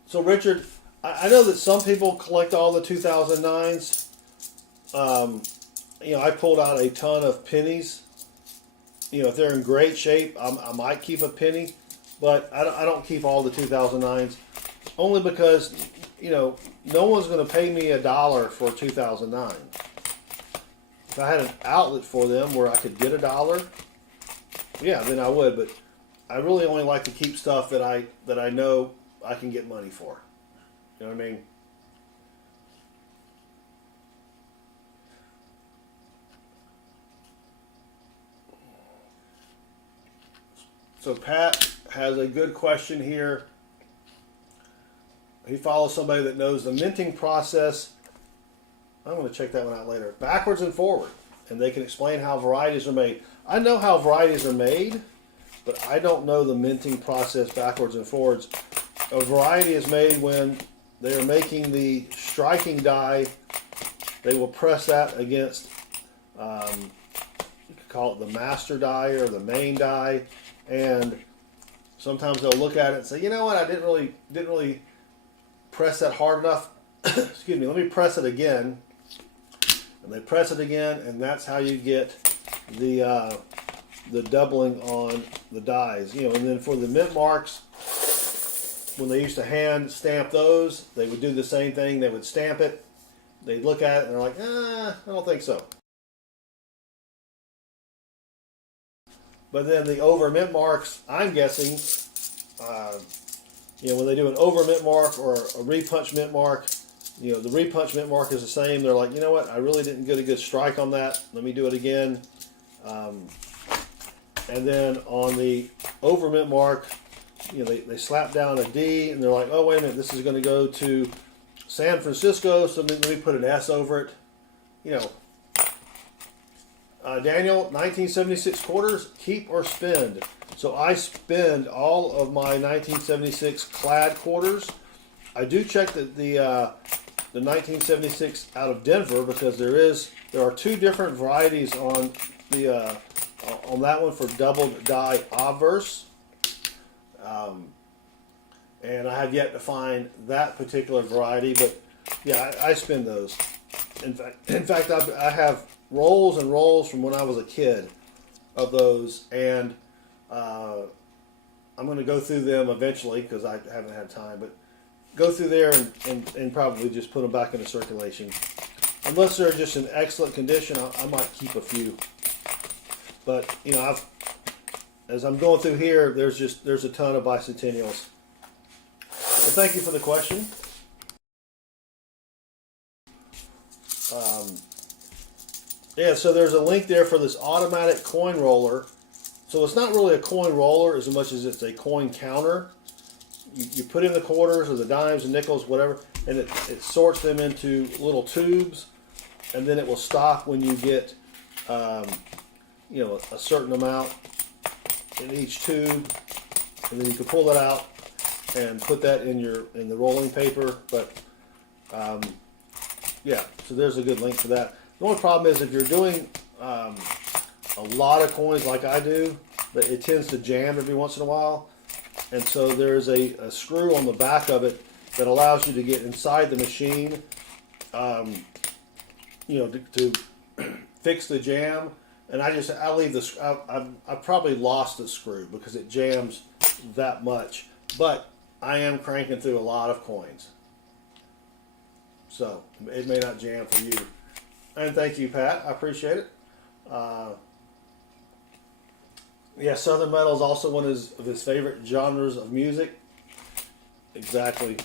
So Richard, I know that some people collect all the 2009s. You know, I pulled out a ton of pennies. You know, if they're in great shape, I might keep a penny, but I don't keep all the 2009s, only because, you know, no one's going to pay me $1 for a 2009. If I had an outlet for them where I could get $1, yeah, then I would. But I really only like to keep stuff that I know I can get money for. You know what I mean? So Pat has a good question here. He follows somebody that knows the minting process. I'm going to check that one out later. Backwards and forward. And they can explain how varieties are made. I know how varieties are made, but I don't know the minting process backwards and forwards. A variety is made when they are making the striking die. They will press that against, you could call it the master die or the main die. And sometimes they'll look at it and say, you know what, I didn't really press that hard enough. Excuse me, let me press it again. And they press it again, and that's how you get the doubling on the dies. You know, and then for the mint marks, when they used to hand stamp those, they would do the same thing. They would stamp it. They'd look at it and they're like, I don't think so. But then the over mint marks, I'm guessing, you know, when they do an over mint mark or a repunch mint mark, you know, the repunch mint mark is the same. They're like, you know what, I really didn't get a good strike on that. Let me do it again. And then on the over mint mark, you know, they slap down a D and they're like, oh, wait a minute, this is going to go to San Francisco, so let me put an S over it. You know, Daniel, 1976 quarters, keep or spend. So I spend all of my 1976 clad quarters. I do check the 1976 out of Denver, because there are two different varieties on that one for doubled die obverse. And I have yet to find that particular variety, but yeah, I spend those. In fact, I have rolls and rolls from when I was a kid of those, and I'm going to go through them eventually because I haven't had time. But go through there and probably just put them back into circulation. Unless they're just in excellent condition, I might keep a few. But you know, as I'm going through here, there's a ton of bicentennials. Well, thank you for the question. Yeah, so there's a link there for this automatic coin roller. So it's not really a coin roller as much as it's a coin counter. You put in the quarters or the dimes and nickels, whatever, and it sorts them into little tubes, and then it will stop when you get you know, a certain amount in each tube, and then you can pull that out and put that in the rolling paper. But yeah, so there's a good link for that. The only problem is if you're doing a lot of coins like I do, but it tends to jam every once in a while, and so there's a screw on the back of it that allows you to get inside the machine, you know, to fix the jam. And I leave this. I probably lost the screw because it jams that much. But I am cranking through a lot of coins, so it may not jam for you. And thank you, Pat. I appreciate it. Yeah, Southern metal is also one of his favorite genres of music. Exactly.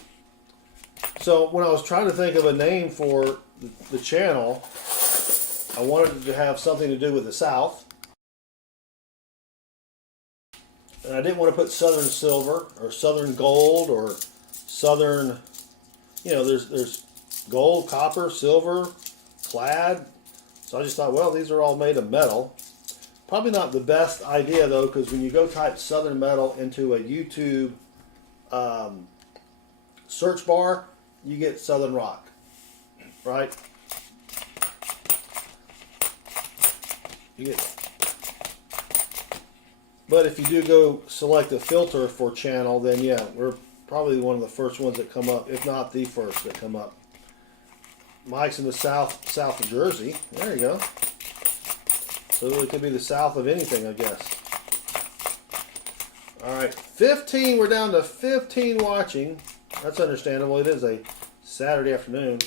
So when I was trying to think of a name for the channel, I wanted it to have something to do with the South. And I didn't want to put Southern silver or Southern gold or Southern, you know, there's gold, copper, silver, clad. So I just thought, well, these are all made of metal. Probably not the best idea though, because when you go type Southern metal into a YouTube search bar, you get Southern rock, right? You get, but if you do go select a filter for channel, then yeah, we're probably one of the first ones that come up, if not the first that come up. Mike's in the south of Jersey. There you go. So it could be the south of anything, I guess. All right, 15. We're down to 15 watching. That's understandable. It is a Saturday afternoon.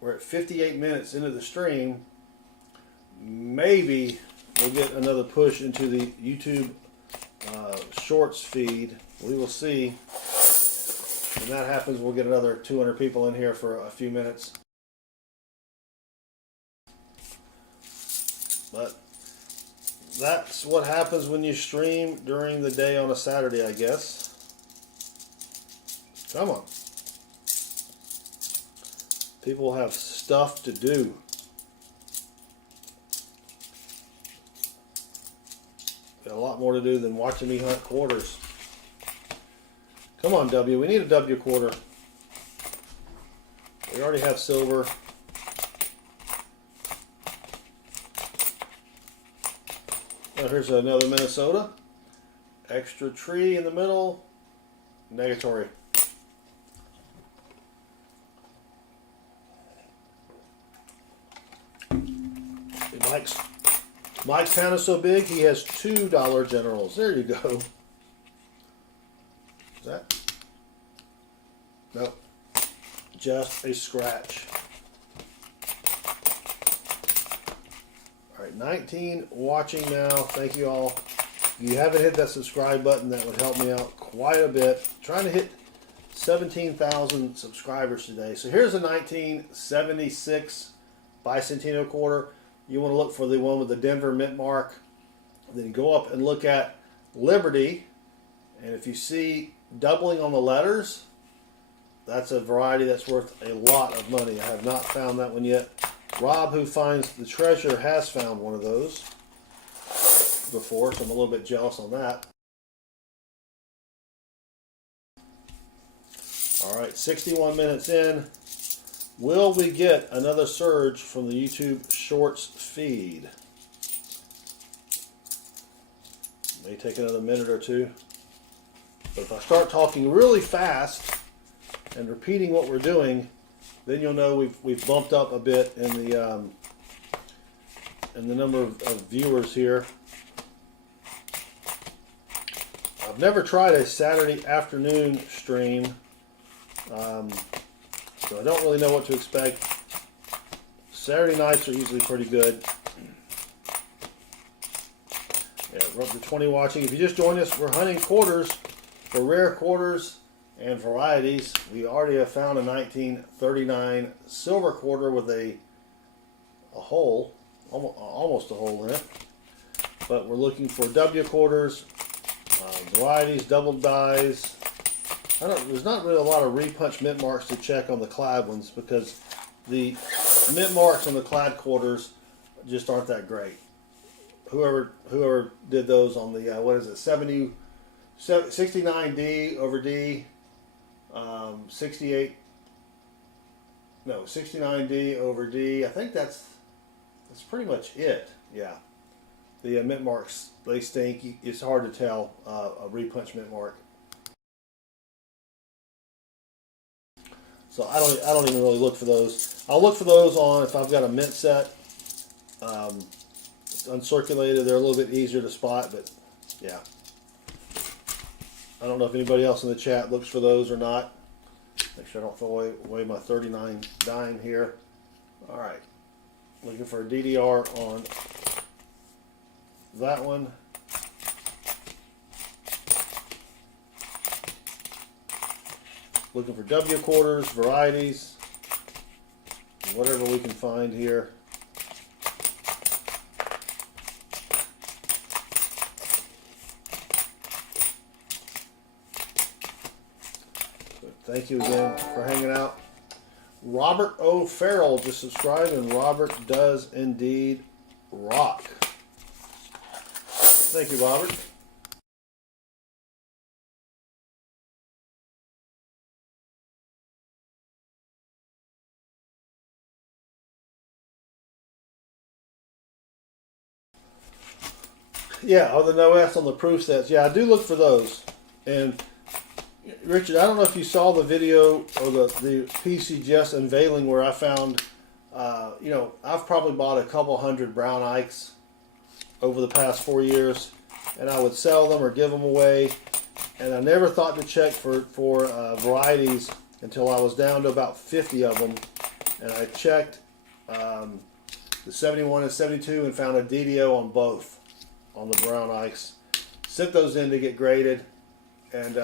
We're at 58 minutes into the stream. Maybe we'll get another push into the YouTube Shorts feed. We will see. When that happens, we'll get another 200 people in here for a few minutes. But that's what happens when you stream during the day on a Saturday, I guess. Come on. People have stuff to do. Got a lot more to do than watching me hunt quarters. Come on, W. We need a W quarter. We already have silver. Now here's another Minnesota. Extra tree in the middle. Negatory. Mike's pound is so big, he has $2 generals. There you go. Is that? Nope. Just a scratch. All right, 19 watching now. Thank you all. If you haven't hit that subscribe button, that would help me out quite a bit. Trying to hit 17,000 subscribers today. So here's a 1976 bicentennial quarter. You want to look for the one with the Denver mint mark. Then go up and look at Liberty. And if you see doubling on the letters, that's a variety that's worth a lot of money. I have not found that one yet. Rob, who finds the treasure, has found one of those before, so I'm a little bit jealous on that. All right, 61 minutes in. Will we get another surge from the YouTube Shorts feed? May take another minute or two. But if I start talking really fast and repeating what we're doing, then you'll know we've bumped up a bit in the number of viewers here. I've never tried a Saturday afternoon stream. So I don't really know what to expect. Saturday nights are usually pretty good. Yeah, we're up to 20 watching. If you just joined us, we're hunting quarters for rare quarters and varieties. We already have found a 1939 silver quarter with a hole, almost a hole in it. But we're looking for W quarters, varieties, double dies. There's not really a lot of repunch mint marks to check on the clad ones because the mint marks on the clad quarters just aren't that great. Whoever did those on the what is it, 69D over D, 69D over D. I think that's pretty much it. Yeah, the mint marks, they stink. It's hard to tell a repunch mint mark. So I don't even really look for those. I'll look for those on if I've got a mint set. Uncirculated, they're a little bit easier to spot, but yeah. I don't know if anybody else in the chat looks for those or not. Make sure I don't throw away my 39 dime here. All right, looking for a DDR on that one. Looking for W quarters, varieties, whatever we can find here. Thank you again for hanging out. Robert O. Farrell just subscribed, and Robert does indeed rock. Thank you, Robert. Yeah, oh, the no S on the proof sets. Yeah, I do look for those. And Richard, I don't know if you saw the video or the PCGS unveiling where I found, I've probably bought a couple hundred brown ikes over the past 4 years, and I would sell them or give them away. And I never thought to check for varieties until I was down to about 50 of them. And I checked the 71 and 72 and found a DDO on both, on the brown ikes. Sent those in to get graded, and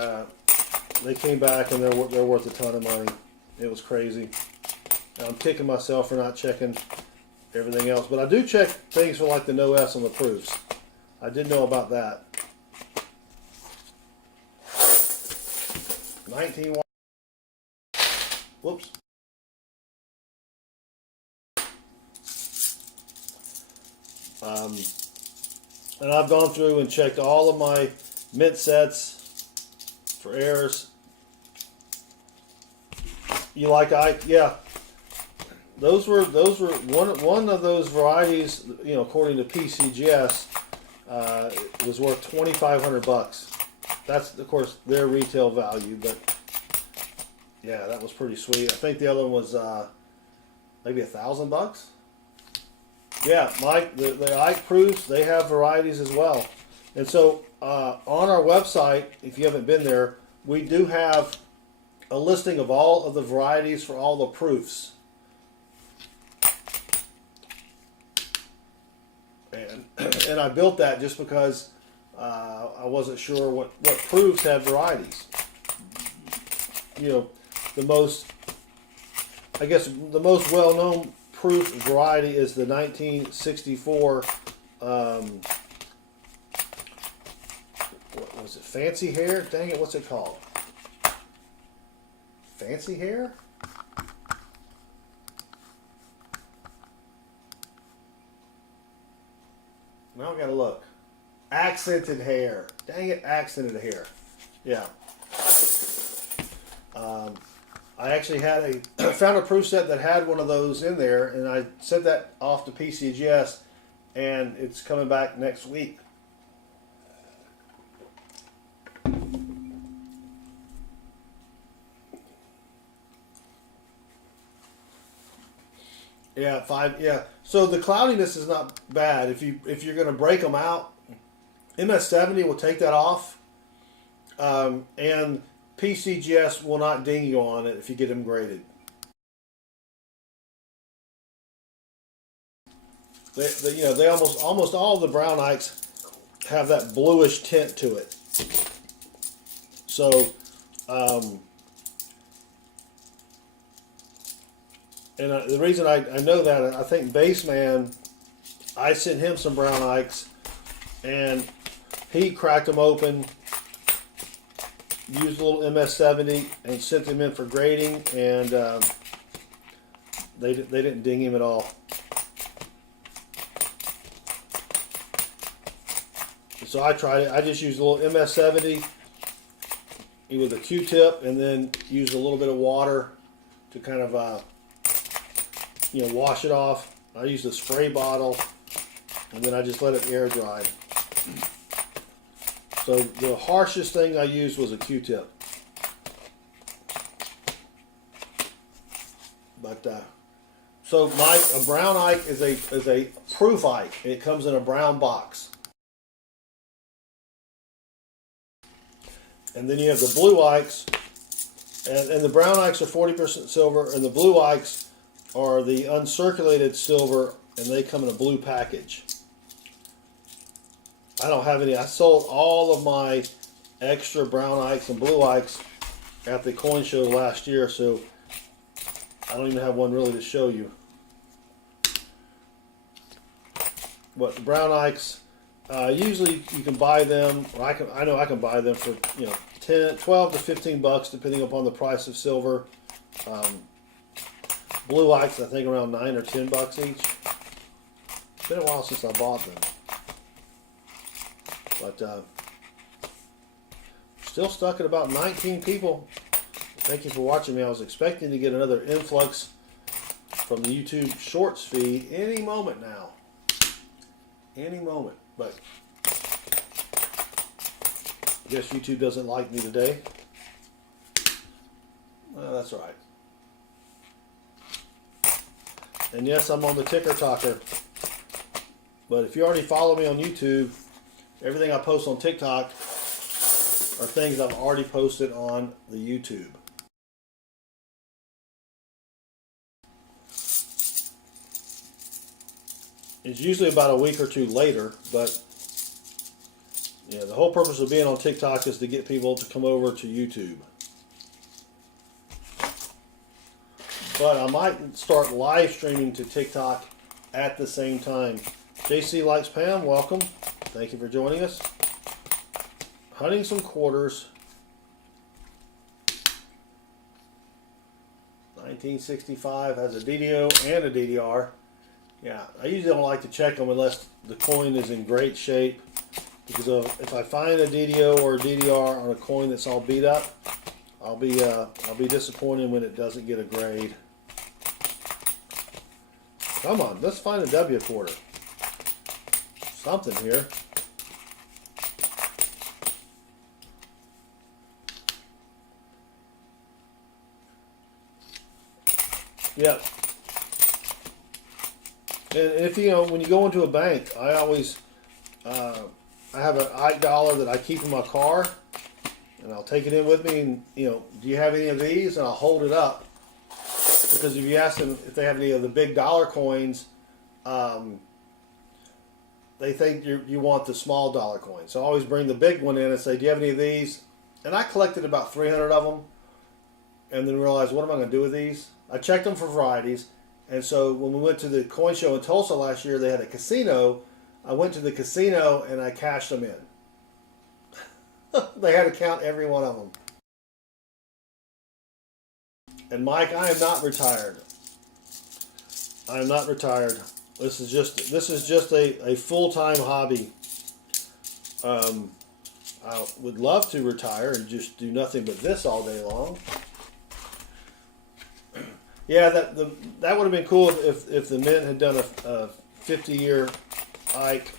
they came back and they're worth a ton of money. It was crazy. And I'm kicking myself for not checking everything else, but I do check things for like the no S on the proofs. I did know about that. 19. Whoops. And I've gone through and checked all of my mint sets for errors. You like Ike? Yeah. Those were one of those varieties, according to PCGS, was worth $2,500. That's of course their retail value, but yeah, that was pretty sweet. I think the other one was maybe $1,000. Yeah, Mike, the Ike proofs, they have varieties as well. And so on our website, if you haven't been there, we do have a listing of all of the varieties for all the proofs. And I built that just because I wasn't sure what proofs had varieties. The most well-known proof variety is the 1964 what was it, Fancy Hair? Dang it, what's it called? Fancy Hair? Now I gotta look. Accented Hair. Dang it, Accented Hair. Yeah. I actually found a proof set that had one of those in there, and I sent that off to PCGS, and it's coming back next week. Yeah, 5. Yeah. So the cloudiness is not bad. If you're going to break them out, MS70 will take that off, and PCGS will not ding you on it if you get them graded. They almost all of the brown ikes have that bluish tint to it. So, the reason I know that, I think Baseman, I sent him some brown ikes, and he cracked them open, used a little MS-70, and sent them in for grading, and they didn't ding him at all. So I tried it. I just used a little MS-70 with a Q-tip, and then used a little bit of water to kind of wash it off. I used a spray bottle, and then I just let it air dry. So the harshest thing I used was a Q-tip. But so a brown ike is a proof ike. It comes in a brown box. And then you have the blue ikes, and the brown ikes are 40% silver, and the blue ikes are the uncirculated silver, and they come in a blue package. I don't have any. I sold all of my extra brown ikes and blue ikes at the coin show last year, so I don't even have one really to show you. But the brown ikes, usually you can buy them, or I know I can buy them for 12 to 15 bucks depending upon the price of silver. Blue ikes, I think around 9 or 10 bucks each. It's been a while since I bought them, but still stuck at about 19 people. Thank you for watching me. I was expecting to get another influx from the YouTube Shorts feed any moment now. Any moment. But I guess YouTube doesn't like me today. Well, that's all right. And yes, I'm on the ticker talker. But if you already follow me on YouTube, everything I post on TikTok are things I've already posted on the YouTube. It's usually about a week or two later, but the whole purpose of being on TikTok is to get people to come over to YouTube. But I might start live streaming to TikTok at the same time. JC Likes Pam, welcome. Thank you for joining us. Hunting some quarters. 1965 has a DDO and a DDR. Yeah, I usually don't like to check them unless the coin is in great shape, because if I find a DDO or a DDR on a coin that's all beat up, I'll be disappointed when it doesn't get a grade. Come on, let's find a W quarter. Something here. Yep. And if when you go into a bank, I always I have an Ike dollar that I keep in my car, and I'll take it in with me. And do you have any of these? And I'll hold it up, because if you ask them if they have any of the big dollar coins, they think you want the small dollar coins. So I always bring the big one in and say, "Do you have any of these?" And I collected about 300 of them, and then realized, what am I going to do with these? I checked them for varieties. And so when we went to the coin show in Tulsa last year, they had a casino. I went to the casino and I cashed them in. They had to count every one of them. And Mike, I am not retired. I am not retired. This is just a full-time hobby. I would love to retire and just do nothing but this all day long. Yeah, that would have been cool if the Mint had done a 50-year Ike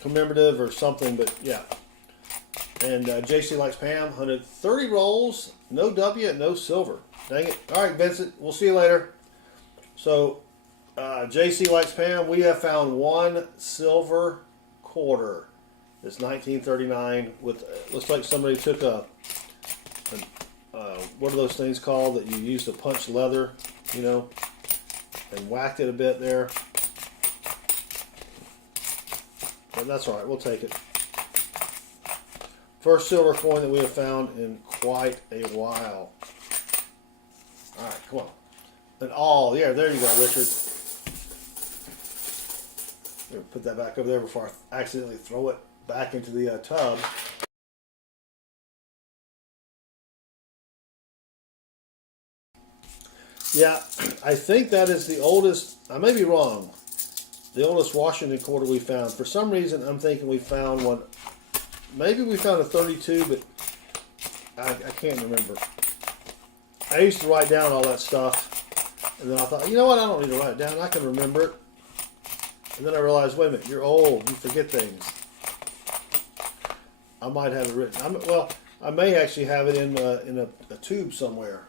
commemorative or something, but yeah. And JC Likes Pam hunted 30 rolls, no W and no silver. Dang it. All right, Vincent, we'll see you later. So, JC Likes Pam, we have found one silver quarter. It's 1939 with, looks like somebody took what are those things called that you use to punch leather, you know, and whacked it a bit there. But that's all right, we'll take it. First silver coin that we have found in quite a while. All right, come on. And all, yeah, there you go, Richard. Put that back over there before I accidentally throw it back into the tub. Yeah, I think that is the oldest, I may be wrong, the oldest Washington quarter we found. For some reason, I'm thinking we found one, maybe we found a 32, but I can't remember. I used to write down all that stuff, and then I thought, you know what, I don't need to write it down, I can remember it. And then I realized, wait a minute, you're old, you forget things. I might have it written. Well, I may actually have it in a tube somewhere.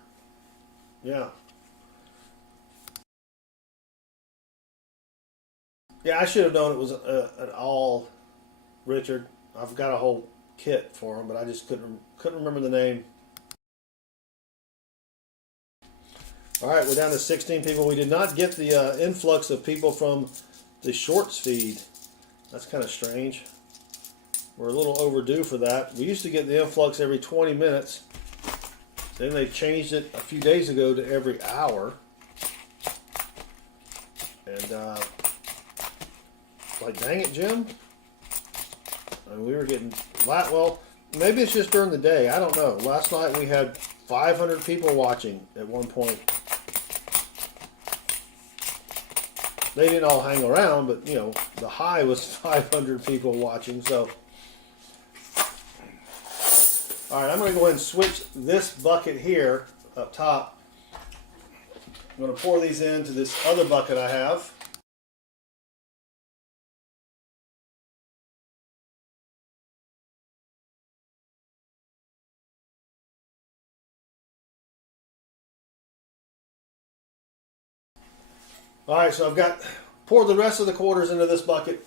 Yeah. Yeah, I should have known it was an all, Richard. I've got a whole kit for them, but I just couldn't remember the name. All right, we're down to 16 people. We did not get the influx of people from the shorts feed. That's kind of strange. We're a little overdue for that. We used to get the influx every 20 minutes. Then they changed it a few days ago to every hour. And like, dang it, Jim. I mean, we were getting, well, maybe it's just during the day. I don't know. Last night we had 500 people watching at one point. They didn't all hang around, but, you know, the high was 500 people watching, so. All right, I'm going to go ahead and switch this bucket here up top. I'm going to pour these into this other bucket I have. All right, so I've poured the rest of the quarters into this bucket,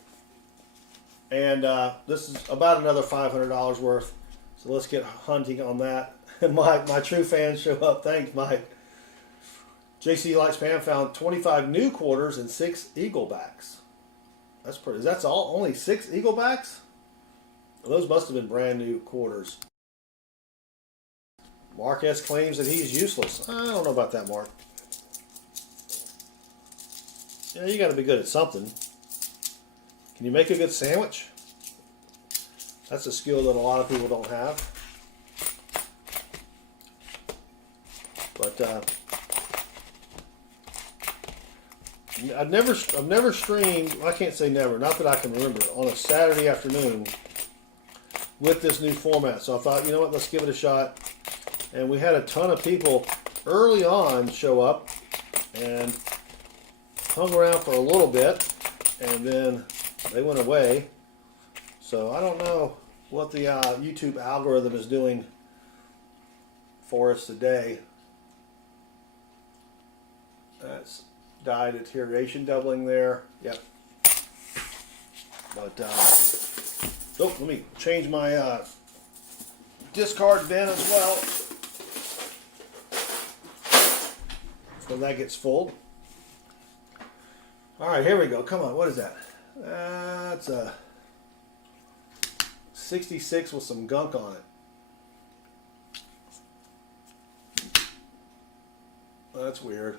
and this is about another $500 worth. So let's get hunting on that. And my true fans show up. Thanks, Mike. JC Likes Pam found 25 new quarters and 6 eaglebacks. That's pretty. That's all. Only 6 eaglebacks? Well, those must have been brand new quarters. Mark S claims that he's useless. I don't know about that, Mark. Yeah, you got to be good at something. Can you make a good sandwich? That's a skill that a lot of people don't have. But I've never streamed. Well, I can't say never. Not that I can remember. On a Saturday afternoon with this new format. So I thought, you know what? Let's give it a shot. And we had a ton of people early on show up and hung around for a little bit, and then they went away. So I don't know what the YouTube algorithm is doing for us today. That's dye deterioration doubling there. Yep. But oh, let me change my discard bin as well, so that gets full. All right, here we go. Come on, what is that? That's a 66 with some gunk on it. That's weird.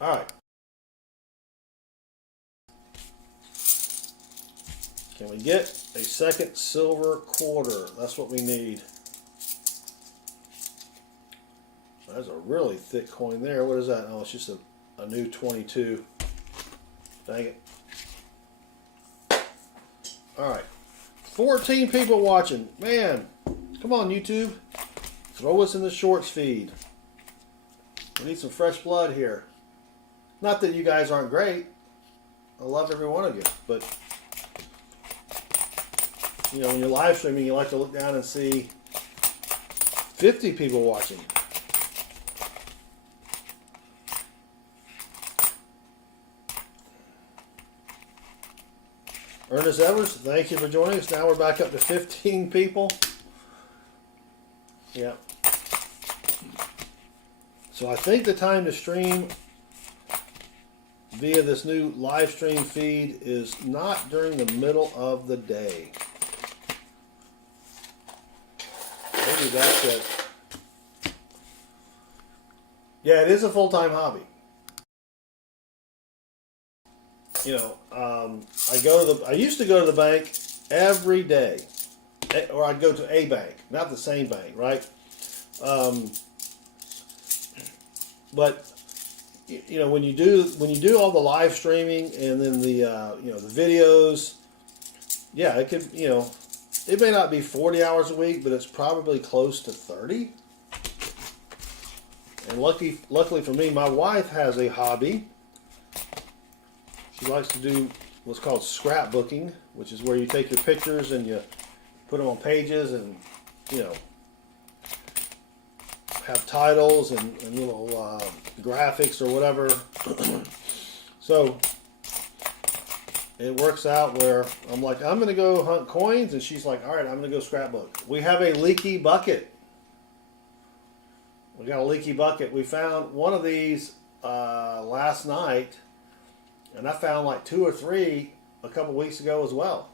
All right. Can we get a second silver quarter? That's what we need. That's a really thick coin there. What is that? Oh, it's just a new 22. Dang it. All right. 14 people watching. Man, come on, YouTube. Throw us in the shorts feed. We need some fresh blood here. Not that you guys aren't great. I love every one of you. But, you know, when you're live streaming, you like to look down and see 50 people watching. Ernest Evers, thank you for joining us. Now we're back up to 15 people. Yeah. So I think the time to stream via this new live stream feed is not during the middle of the day. Maybe that's it. Yeah, it is a full-time hobby. You know, I used to go to the bank every day, or I'd go to a bank, not the same bank, right? But you know, when you do all the live streaming and then the you know, the videos, yeah, it could, you know, it may not be 40 hours a week, but it's probably close to 30. And luckily for me, my wife has a hobby. She likes to do what's called scrapbooking, which is where you take your pictures and you put them on pages and, you know, have titles and little graphics or whatever. So it works out where I'm like, I'm going to go hunt coins, and she's like, all right, I'm going to go scrapbook. We have a leaky bucket. We got a leaky bucket. We found one of these last night, and I found like 2 or 3 a couple weeks ago as well.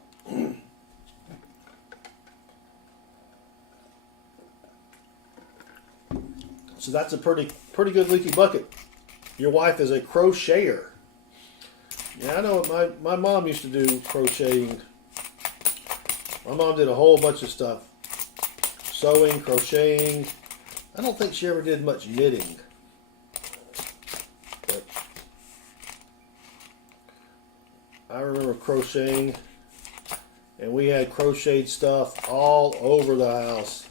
So that's a pretty good leaky bucket. Your wife is a crocheter. Yeah, I know. My mom used to do crocheting. My mom did a whole bunch of stuff. Sewing, crocheting. I don't think she ever did much knitting. But I remember crocheting, and we had crocheted stuff all over the house.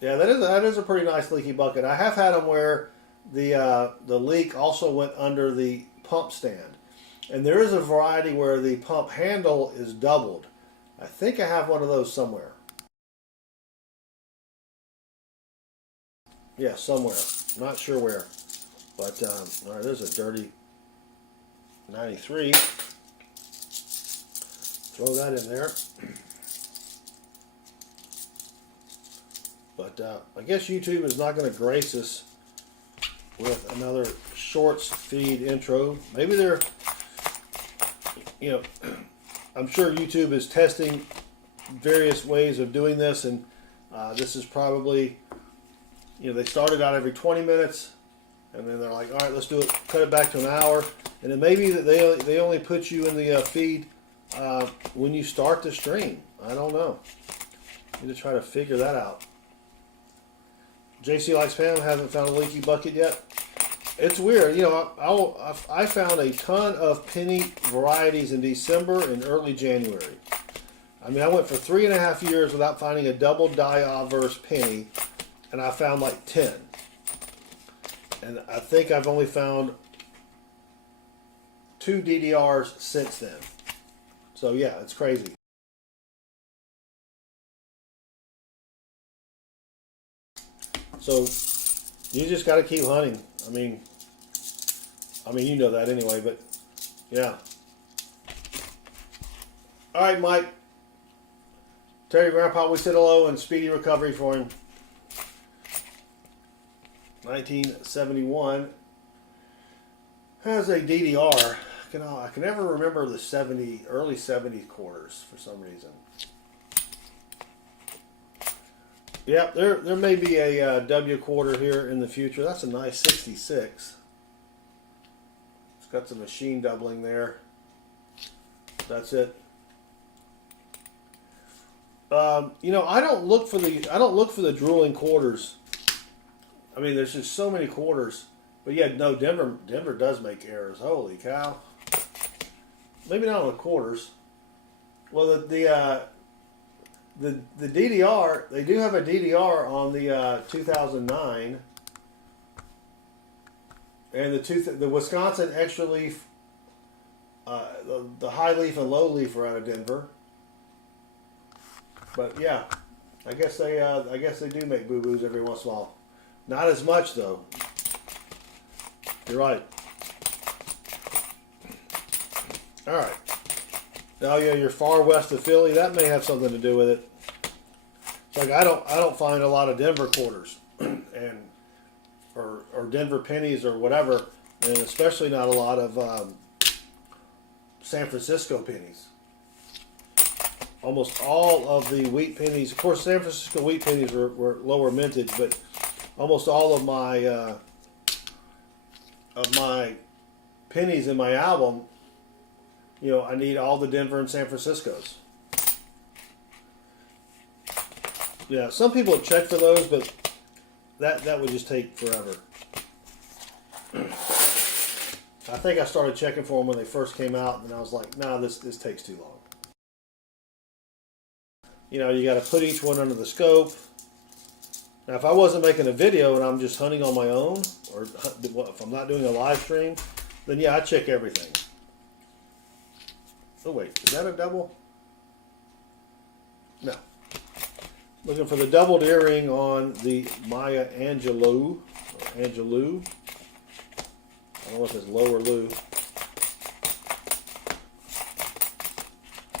Yeah, that is a pretty nice leaky bucket. I have had them where the leak also went under the pump stand, and there is a variety where the pump handle is doubled. I think I have one of those somewhere. Yeah, somewhere. Not sure where, but all right, there's a dirty 93. Throw that in there. But I guess YouTube is not going to grace us with another shorts feed intro. Maybe they're, you know, I'm sure YouTube is testing various ways of doing this, and this is probably, you know, they started out every 20 minutes, and then they're like, all right, let's do it, cut it back to an hour, and it may be that they only put you in the feed when you start the stream. I don't know. Need to try to figure that out. JC Likes Pam, haven't found a leaky bucket yet. It's weird, you know. I found a ton of penny varieties in December and early January. I mean, I went for 3.5 years without finding a double die obverse penny, and I found like 10. And I think I've only found 2 DDRs since then. So yeah, it's crazy. So you just got to keep hunting. I mean, you know that anyway, but yeah. All right, Mike. Tell your grandpa we said hello and speedy recovery for him. 1971 has a DDR. I can never remember the early 70s quarters for some reason. Yep, there may be a W quarter here in the future. That's a nice 66. It's got some machine doubling there. That's it. You know, I don't look for the drooling quarters. I mean, there's just so many quarters. But yeah, no, Denver does make errors. Holy cow! Maybe not on the quarters. Well, the DDR, they do have a DDR on the 2009, and the Wisconsin extra leaf, the high leaf and low leaf are out of Denver. But yeah, I guess they do make boo boos every once in a while. Not as much though. You're right. All right. Oh yeah, you're far west of Philly. That may have something to do with it. It's like I don't find a lot of Denver quarters, and or Denver pennies or whatever, and especially not a lot of San Francisco pennies. Almost all of the wheat pennies, of course, San Francisco wheat pennies were lower mintage, but almost all of my pennies in my album, you know, I need all the Denver and San Franciscos. Yeah, some people have checked for those, but that would just take forever. I think I started checking for them when they first came out, and I was like, nah, this takes too long. You know, you got to put each one under the scope. Now, if I wasn't making a video and I'm just hunting on my own, or if I'm not doing a live stream, then yeah, I check everything. Oh wait, is that a double? No. Looking for the doubled earring on the Maya Angelou. Or Angelou. I don't know if it's low or Lou.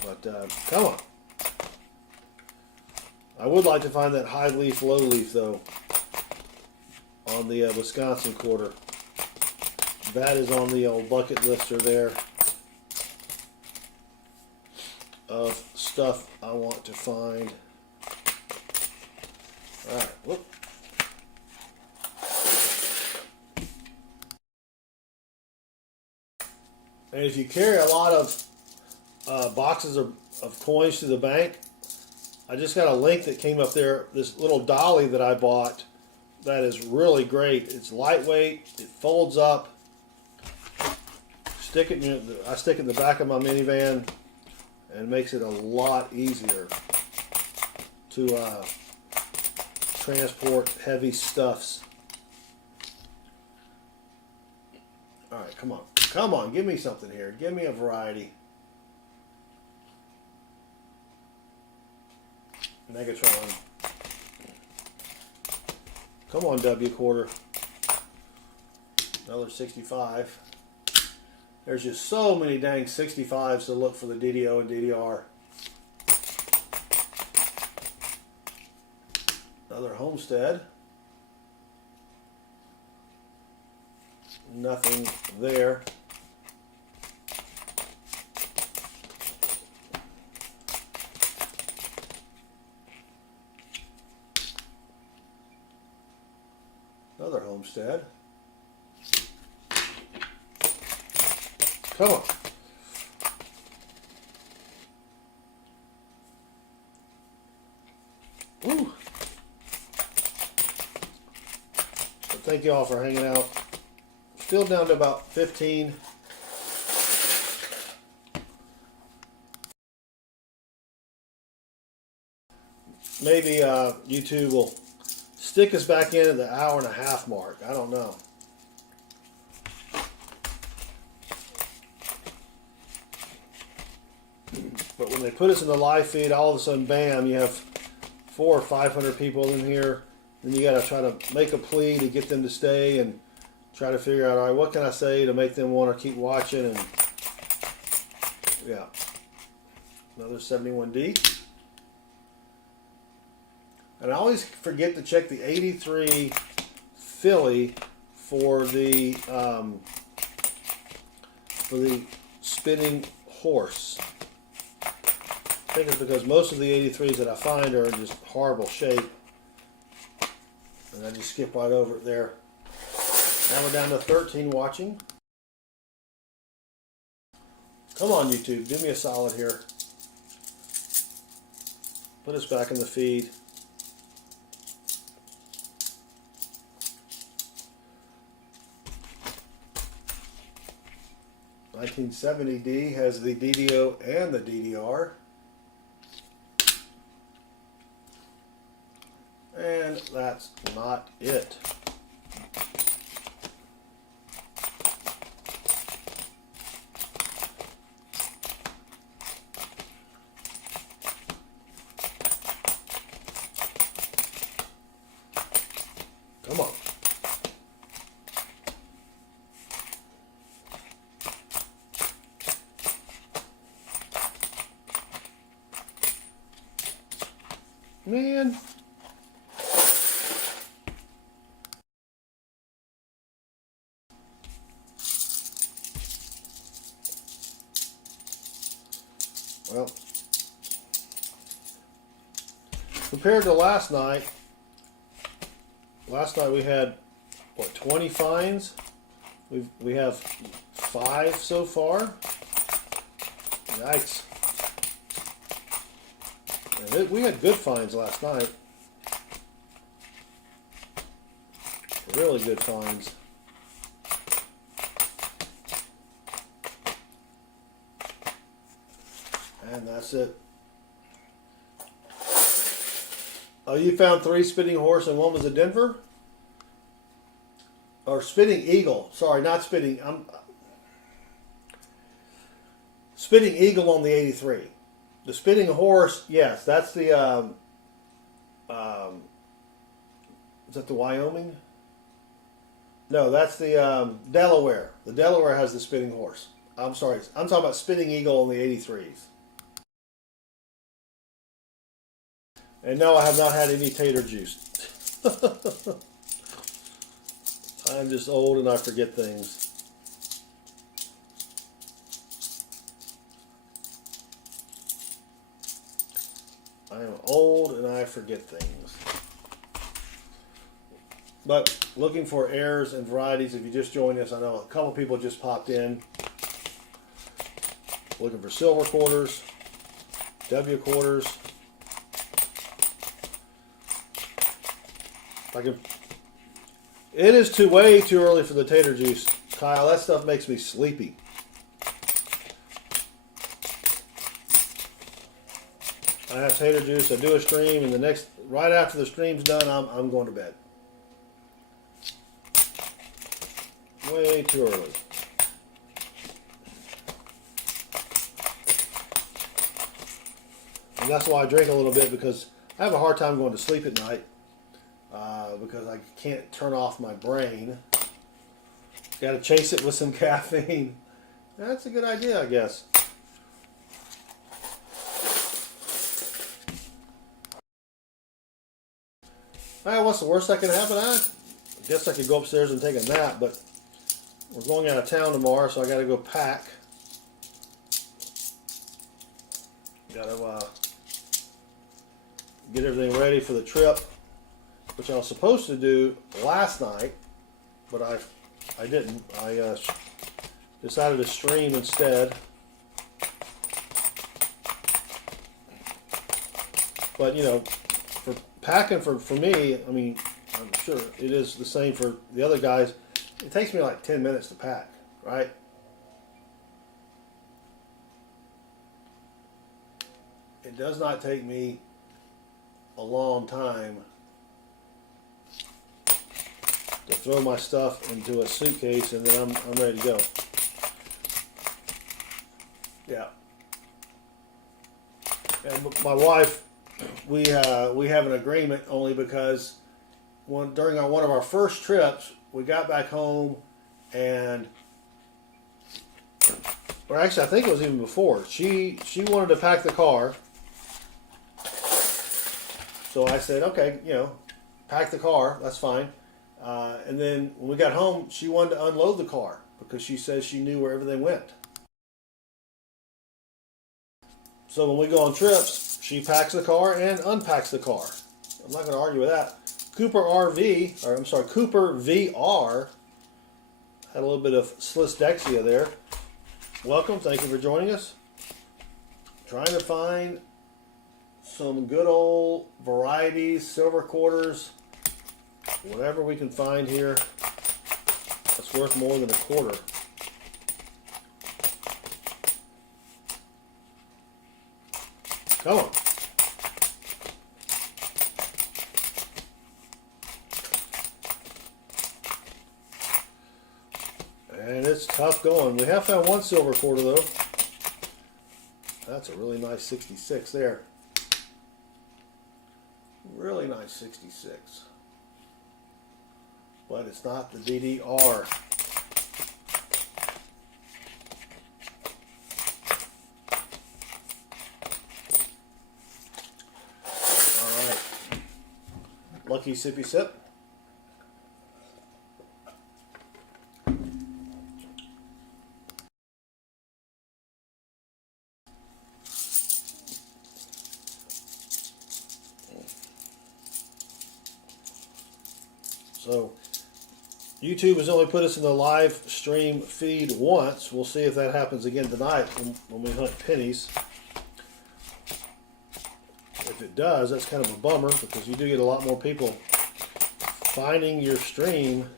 But come on. I would like to find that high leaf, low leaf though on the Wisconsin quarter. That is on the old bucket lister there of stuff I want to find. All right, whoop. And if you carry a lot of boxes of coins to the bank, I just got a link that came up there, this little dolly that I bought that is really great. It's lightweight, it folds up. I stick it in the back of my minivan, and it makes it a lot easier to transport heavy stuffs. All right, come on. Come on, give me something here. Give me a variety. Megatron. Come on, W quarter. Another 65. There's just so many dang 65s to look for the DDO and DDR. Another Homestead. Nothing there. Another Homestead. Come on. Woo. So thank you all for hanging out. Still down to about 15. Maybe YouTube will stick us back in at the hour-and-a-half mark. I don't know. But when they put us in the live feed, all of a sudden, bam, you have 400 or 500 people in here. Then you got to try to make a plea to get them to stay and try to figure out, all right, what can I say to make them want to keep watching? And yeah, another 71D. And I always forget to check the 83 Philly for the spinning horse. I think it's because most of the 83s that I find are in just horrible shape. And I just skip right over it there. Now we're down to 13 watching. Come on, YouTube, give me a solid here. Put us back in the feed. $1970D has the DDO and the DDR. And that's not it. Come on. Man. Well, compared to last night we had, what, 20 finds? We have 5 so far. Yikes. And we had good finds last night. Really good finds. And that's it. Oh, you found 3 spitting horse and 1 was a Denver? Or spitting eagle. Sorry, not spitting. Spitting eagle on the 83. The spitting horse, yes, that's the, is that the Wyoming? No, that's the Delaware. The Delaware has the spitting horse. I'm sorry, I'm talking about spitting eagle on the 83s. And no, I have not had any tater juice. I'm just old and I forget things. I am old and I forget things. But looking for errors and varieties. If you just joined us, I know a couple people just popped in. Looking for silver quarters, W quarters. It is way too early for the tater juice, Kyle. That stuff makes me sleepy. I have tater juice. I do a stream, and right after the stream's done, I'm going to bed. Way too early. And that's why I drink a little bit, because I have a hard time going to sleep at night. Because I can't turn off my brain. Got to chase it with some caffeine. That's a good idea, I guess. Alright, what's the worst that can happen? I guess I could go upstairs and take a nap, but we're going out of town tomorrow, so I got to go pack. Got to get everything ready for the trip, which I was supposed to do last night, but I didn't. I decided to stream instead. But, you know, for packing for me, I mean, I'm sure it is the same for the other guys. It takes me like 10 minutes to pack, right? It does not take me a long time to throw my stuff into a suitcase, and then I'm ready to go. Yeah. And my wife, we have an agreement only because during one of our first trips, we got back home, and, or actually I think it was even before, she wanted to pack the car. So I said, okay, you know, pack the car, that's fine. And then when we got home, she wanted to unload the car because she says she knew where everything went. So when we go on trips, she packs the car and unpacks the car. I'm not going to argue with that. Cooper VR had a little bit of silverstacking there. Welcome, thank you for joining us. Trying to find some good old varieties, silver quarters, whatever we can find here that's worth more than a quarter. Come on. And it's tough going. We have found one silver quarter though. That's a really nice 66 there. Really nice 66. But it's not the DDR. Alright. lucky sippy sip. So YouTube has only put us in the live stream feed once. We'll see if that happens again tonight when we hunt pennies. If it does, that's kind of a bummer because you do get a lot more people finding your stream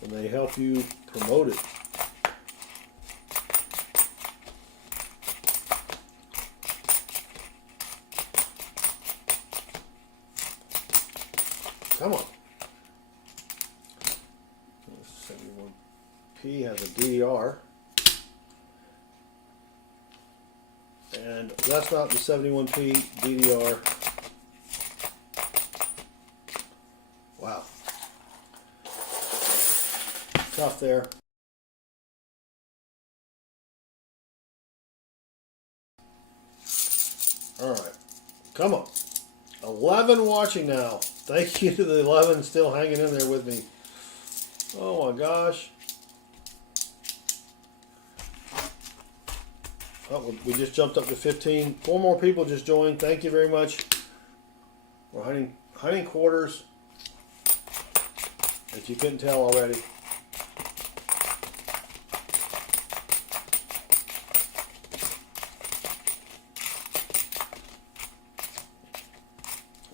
when they help you promote it. Come on. 71P has a DDR. And that's not the 71P DDR. Wow. Tough there. All right. Come on. 11 watching now. Thank you to the 11 still hanging in there with me. Oh my gosh. Oh, we just jumped up to 15. 4 more people just joined. Thank you very much. We're hunting quarters, if you couldn't tell already.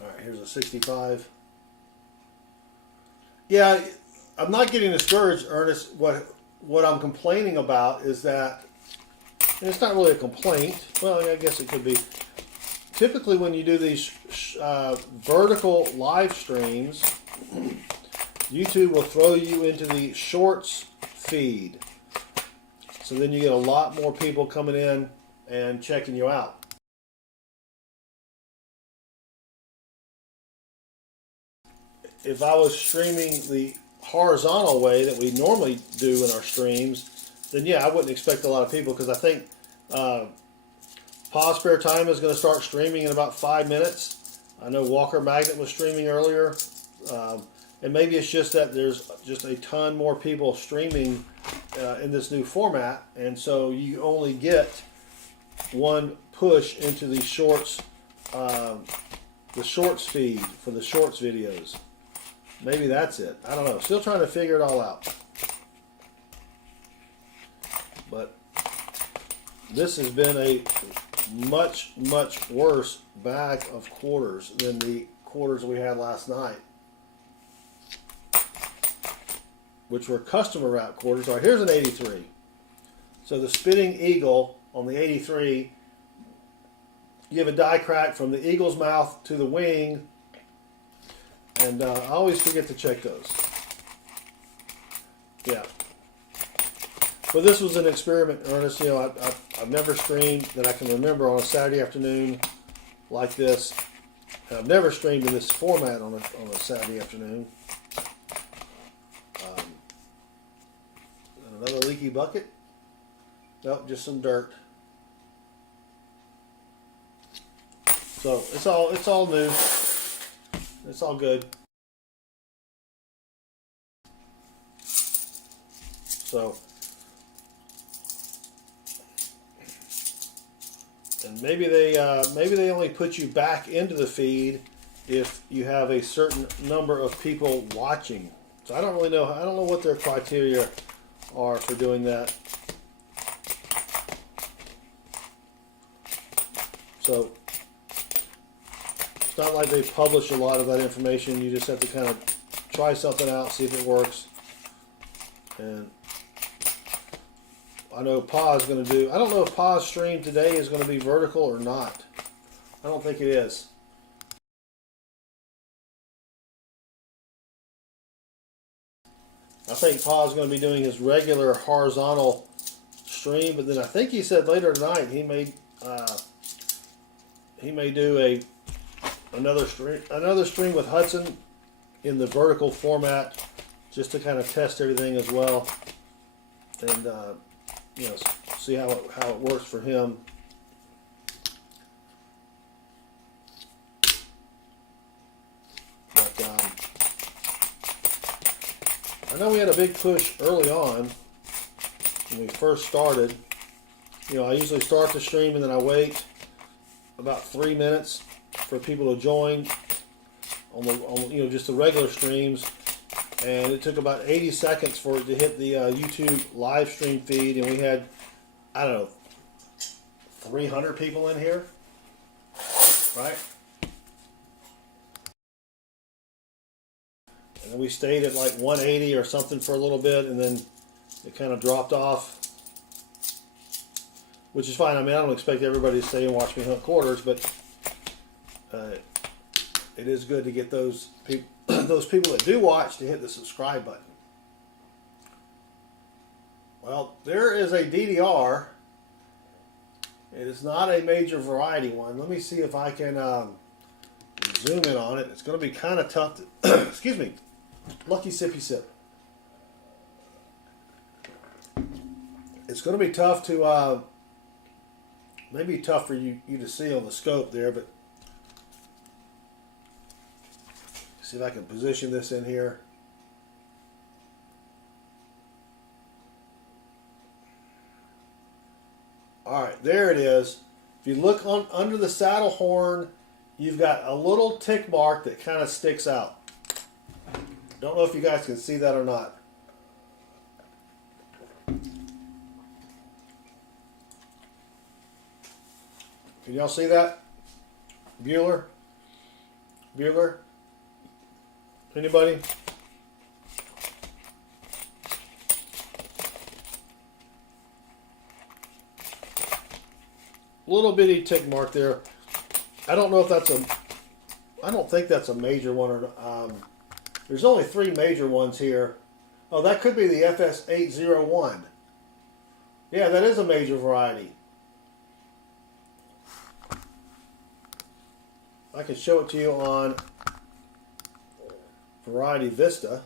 All right, here's a 65. Yeah, I'm not getting discouraged, Ernest. What I'm complaining about is that, and it's not really a complaint. Well, I guess it could be. Typically, when you do these vertical live streams, YouTube will throw you into the shorts feed. So then you get a lot more people coming in and checking you out. If I was streaming the horizontal way that we normally do in our streams, then yeah, I wouldn't expect a lot of people because I think Pause Spare Time is going to start streaming in about 5 minutes. I know Walker Magnet was streaming earlier. And maybe it's just that there's just a ton more people streaming in this new format. And so you only get one push into the shorts feed for the shorts videos. Maybe that's it. I don't know. Still trying to figure it all out. But this has been a much, much worse bag of quarters than the quarters we had last night, which were customer route quarters. All right, here's an 83. So the spitting eagle on the 83, you have a die crack from the eagle's mouth to the wing, and I always forget to check those. Yeah. But this was an experiment, Ernest. You know, I've never streamed that I can remember on a Saturday afternoon like this. And I've never streamed in this format on a Saturday afternoon. Another leaky bucket. Nope, just some dirt. So it's all new. It's all good. So, and maybe they only put you back into the feed if you have a certain number of people watching. So I don't really know. I don't know what their criteria are for doing that. So it's not like they publish a lot of that information. You just have to kind of try something out, see if it works. And I know Pa's going to do. I don't know if Pa's stream today is going to be vertical or not. I don't think it is. I think Pa's going to be doing his regular horizontal stream, but then I think he said later tonight he may do another stream with Hudson in the vertical format, just to kind of test everything as well, and you know, see how it works for him. But I know we had a big push early on when we first started. You know, I usually start the stream and then I wait about 3 minutes for people to join on the just the regular streams, and it took about 80 seconds for it to hit the YouTube live stream feed, and we had, I don't know, 300 people in here, right? And then we stayed at like 180 or something for a little bit, and then it kind of dropped off, which is fine. I mean, I don't expect everybody to stay and watch me hunt quarters, but it is good to get those people, those people that do watch, to hit the subscribe button. Well, there is a DDR. It is not a major variety one. Let me see if I can zoom in on it. It's going to be kind of tough to, excuse me, lucky sippy sip. It's going to be tough to, maybe tough for you to see on the scope there, but see if I can position this in here. All right, there it is. If you look on under the saddle horn, you've got a little tick mark that kind of sticks out. Don't know if you guys can see that or not. Can y'all see that? Bueller? Bueller? Anybody? Little bitty tick mark there. I don't know if that's a, I don't think that's a major one or there's only 3 major ones here. Oh, that could be the FS801. Yeah, that is a major variety. I can show it to you on Variety Vista.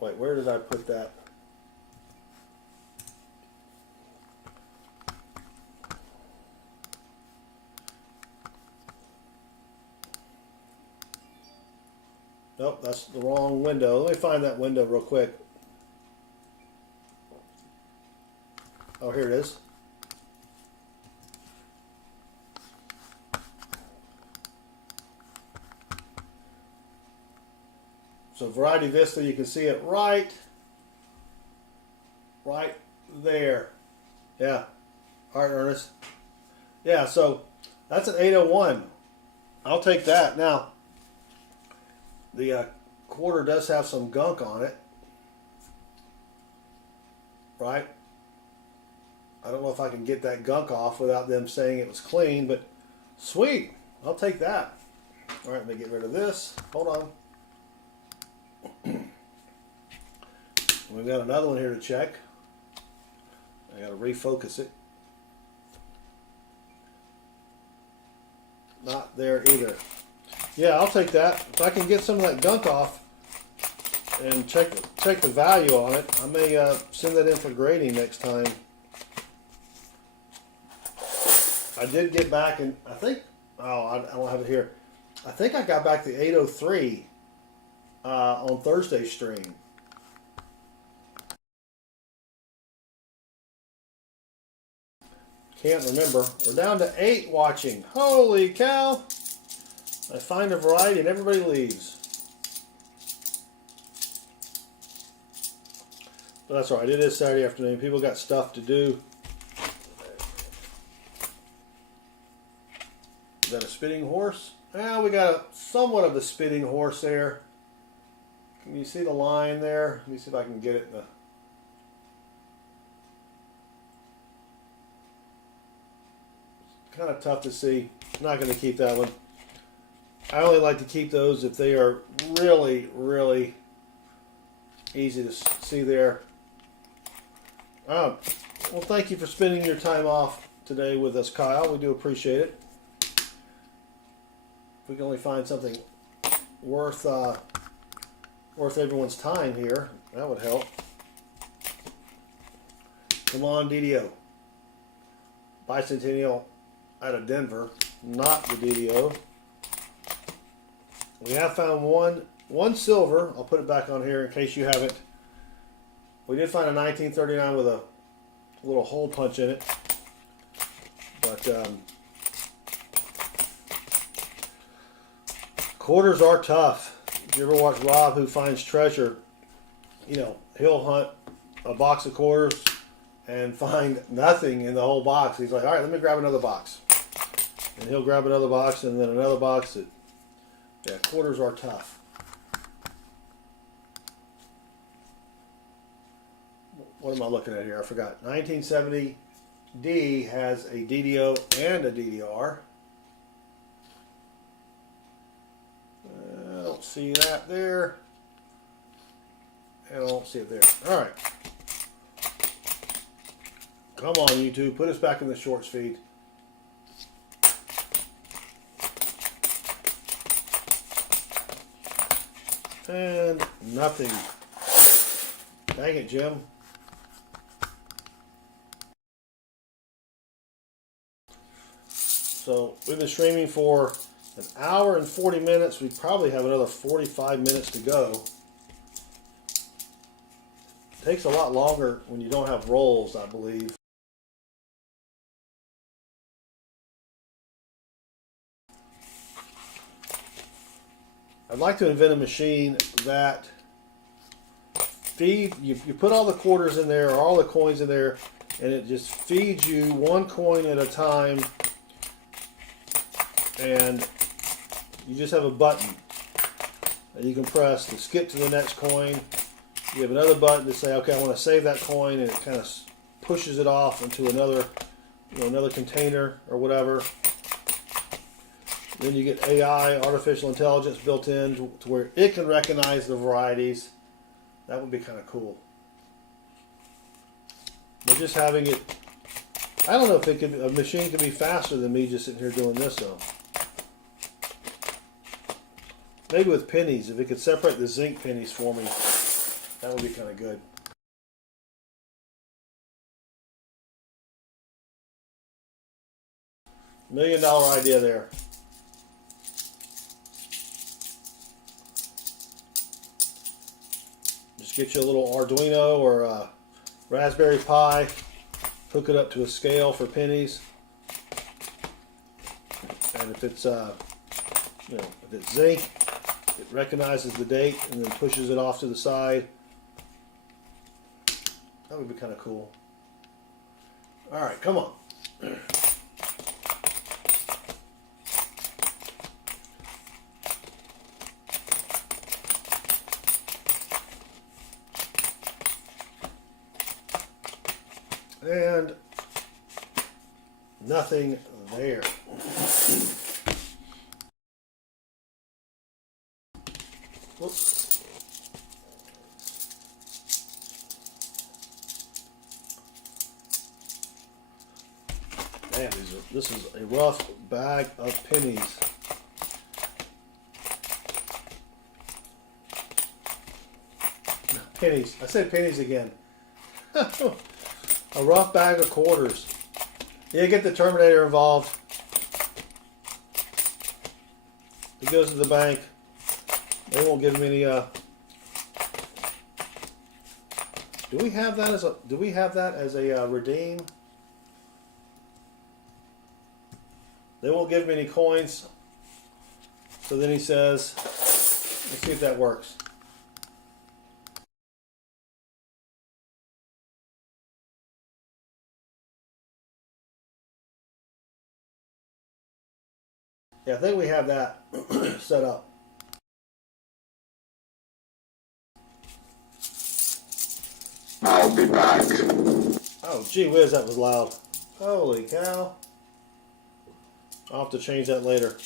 Wait, where did I put that? Nope, that's the wrong window. Let me find that window real quick. Oh, here it is. So Variety Vista, you can see it right there. Yeah. All right, Ernest. Yeah, so that's an 801. I'll take that. Now, the quarter does have some gunk on it. Right? I don't know if I can get that gunk off without them saying it was clean, but sweet. I'll take that. All right, let me get rid of this. Hold on. We've got another one here to check. I got to refocus it. Not there either. Yeah, I'll take that. If I can get some of that gunk off and check the value on it, I may send that in for grading next time. I did get back, and I think, oh, I don't have it here. I think I got back the 803 on Thursday's stream. Can't remember. We're down to 8 watching. Holy cow! I find a variety and everybody leaves. But that's all right. It is Saturday afternoon. People got stuff to do. Is that a spitting horse? Well, we got a somewhat of a spitting horse there. Can you see the line there? Let me see if I can get it in the... Kind of tough to see. Not going to keep that one. I only like to keep those if they are really, really easy to see there. Well, thank you for spending your time off today with us, Kyle. We do appreciate it. If we can only find something worth everyone's time here, that would help. Come on, DDO. Bicentennial out of Denver, not the DDO. We have found one one silver. I'll put it back on here in case you haven't. We did find a 1939 with a little hole punch in it. But quarters are tough. If you ever watch Rob Who Finds Treasure, you know, he'll hunt a box of quarters and find nothing in the whole box. He's like, all right, let me grab another box. And he'll grab another box and then another box. Yeah, quarters are tough. What am I looking at here? I forgot. 1970D has a DDO and a DDR. I don't see that there. And I don't see it there. All right. Come on, YouTube. Put us back in the shorts feed. And nothing. Dang it, Jim. So we've been streaming for an hour and 40 minutes. We probably have another 45 minutes to go. It takes a lot longer when you don't have rolls, I believe. I'd like to invent a machine that you put all the quarters in there or all the coins in there, and it just feeds you one coin at a time, and you just have a button that you can press to skip to the next coin. You have another button to say, okay, I want to save that coin, and it kind of pushes it off into another, another container or whatever. Then you get AI, artificial intelligence, built in to where it can recognize the varieties. That would be kind of cool. But just having it, I don't know if a machine could be faster than me just sitting here doing this though. Maybe with pennies, if it could separate the zinc pennies for me, that would be kind of good. $1 million idea there. Just get you a little Arduino or a Raspberry Pi, hook it up to a scale for pennies, and if it's if it's zinc, it recognizes the date and then pushes it off to the side. That would be kind of cool. All right, come on. And nothing there. Whoops. Man, this is a rough bag of pennies. Pennies. I said pennies again. A rough bag of quarters. You get the Terminator involved. He goes to the bank. They won't give him any. Do we have that as a redeem? They won't give him any coins. So then he says, let's see if that works. Yeah, I think we have that set up. I'll be back. Oh, gee whiz, that was loud. Holy cow. I'll have to change that later.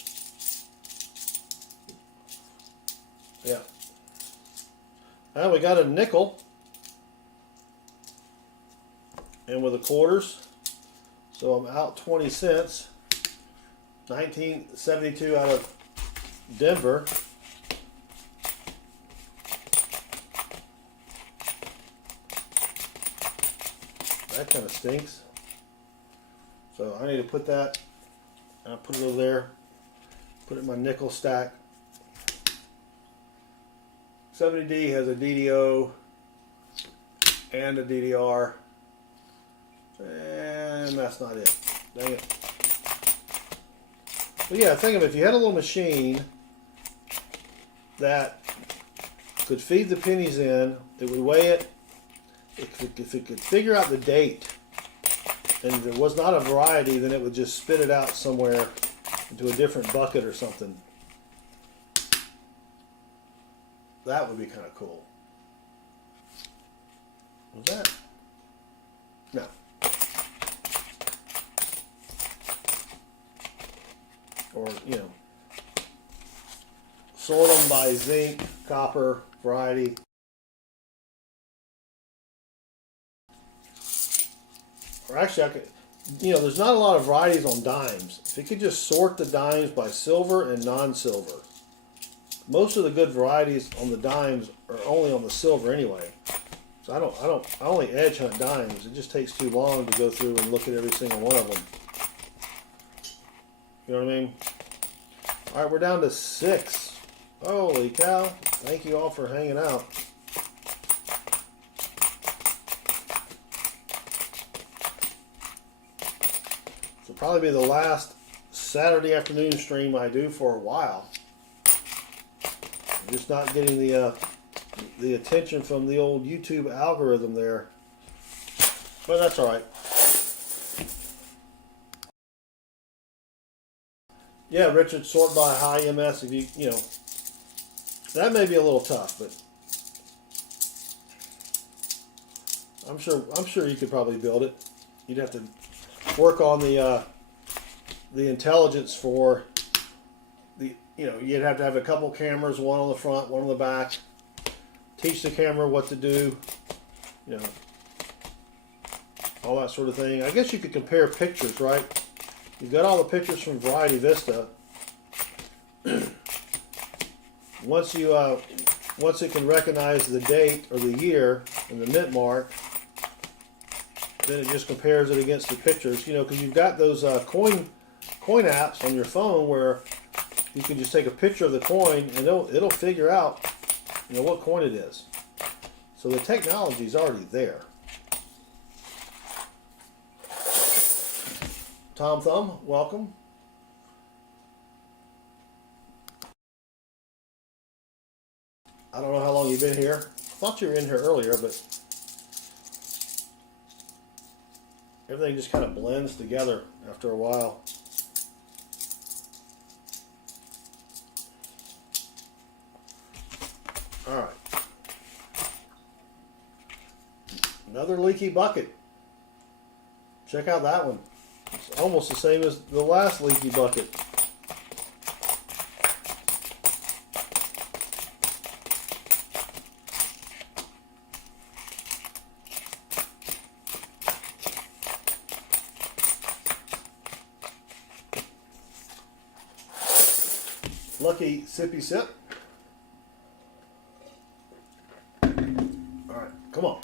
Yeah. And we got a nickel. And with the quarters. So I'm out 20 cents. 1972 out of Denver. That kind of stinks. So I need to put that, I'll put it over there, put it in my nickel stack. 70D has a DDO and a DDR. And that's not it. Dang it. But yeah, think of it. If you had a little machine that could feed the pennies in, it would weigh it. If it could figure out the date, and if it was not a variety, then it would just spit it out somewhere into a different bucket or something. That would be kind of cool. Was that? No. Or, you know, sort them by zinc, copper, variety. Or actually, I could, you know, there's not a lot of varieties on dimes. If you could just sort the dimes by silver and non-silver. Most of the good varieties on the dimes are only on the silver anyway. So I only edge hunt dimes. It just takes too long to go through and look at every single one of them. You know what I mean? All right, we're down to 6. Holy cow. Thank you all for hanging out. This will probably be the last Saturday afternoon stream I do for a while. I'm just not getting the attention from the old YouTube algorithm there. But that's all right. Yeah, Richard, sort by high MS. If you know, that may be a little tough, but I'm sure you could probably build it. You'd have to work on the intelligence for the, you know, you'd have to have a couple cameras, one on the front, one on the back. Teach the camera what to do, you know, all that sort of thing. I guess you could compare pictures, right? You've got all the pictures from Variety Vista. Once it can recognize the date or the year and the mint mark, then it just compares it against the pictures. You know, because you've got those coin apps on your phone where you can just take a picture of the coin and it'll figure out, you know, what coin it is. So the technology is already there. Tom Thumb, welcome. I don't know how long you've been here. I thought you were in here earlier, but everything just kind of blends together after a while. All right. Another leaky bucket. Check out that one. It's almost the same as the last leaky bucket. Lucky sippy sip. All right, come on.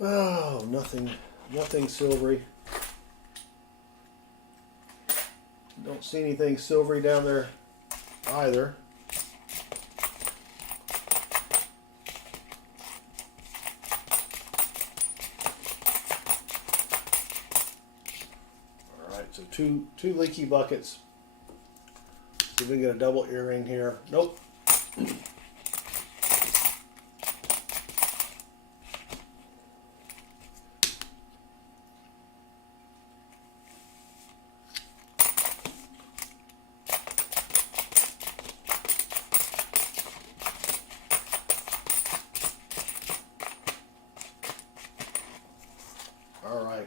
Oh, nothing silvery. Don't see anything silvery down there either. All right, so two leaky buckets. See if we can get a double earring here. Nope. All right.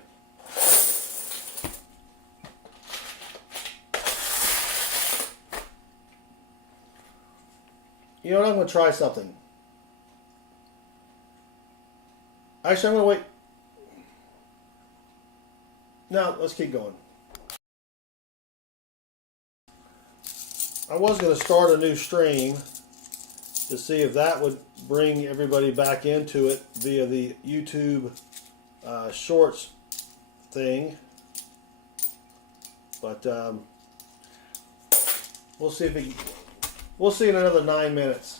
You know what? I'm going to try something. Actually, I'm going to wait. No, let's keep going. I was going to start a new stream, to see if that would bring everybody back into it via the YouTube Shorts thing. But we'll see we'll see in another 9 minutes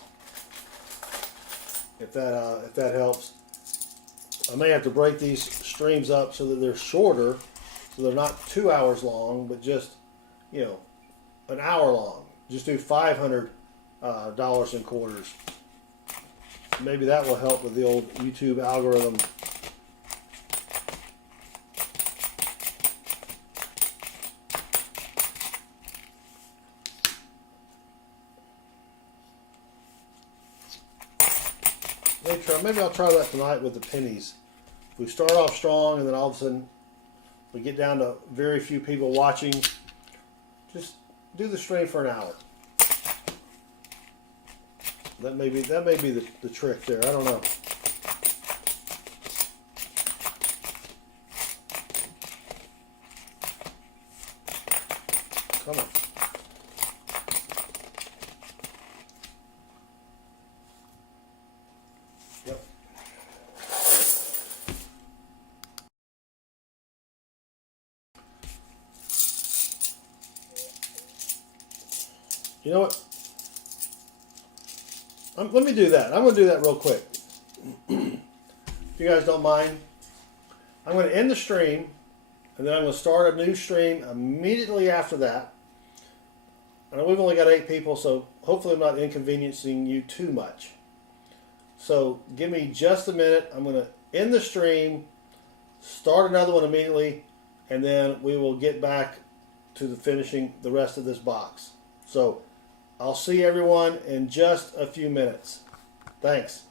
if that helps. I may have to break these streams up so that they're shorter, so they're not 2 hours long, but just, you know, an hour long. Just do $500 in quarters. Maybe that will help with the old YouTube algorithm. Maybe I'll try that tonight with the pennies. We start off strong, and then all of a sudden we get down to very few people watching. Just do the stream for an hour. That may be the trick there. I don't know. Come on. Yep. You know what? Let me do that. I'm going to do that real quick. If you guys don't mind. I'm going to end the stream, and then I'm going to start a new stream immediately after that. And we've only got 8 people, so hopefully I'm not inconveniencing you too much. So give me just a minute. I'm going to end the stream, start another one immediately, and then we will get back to finishing the rest of this box. So I'll see everyone in just a few minutes. Thanks.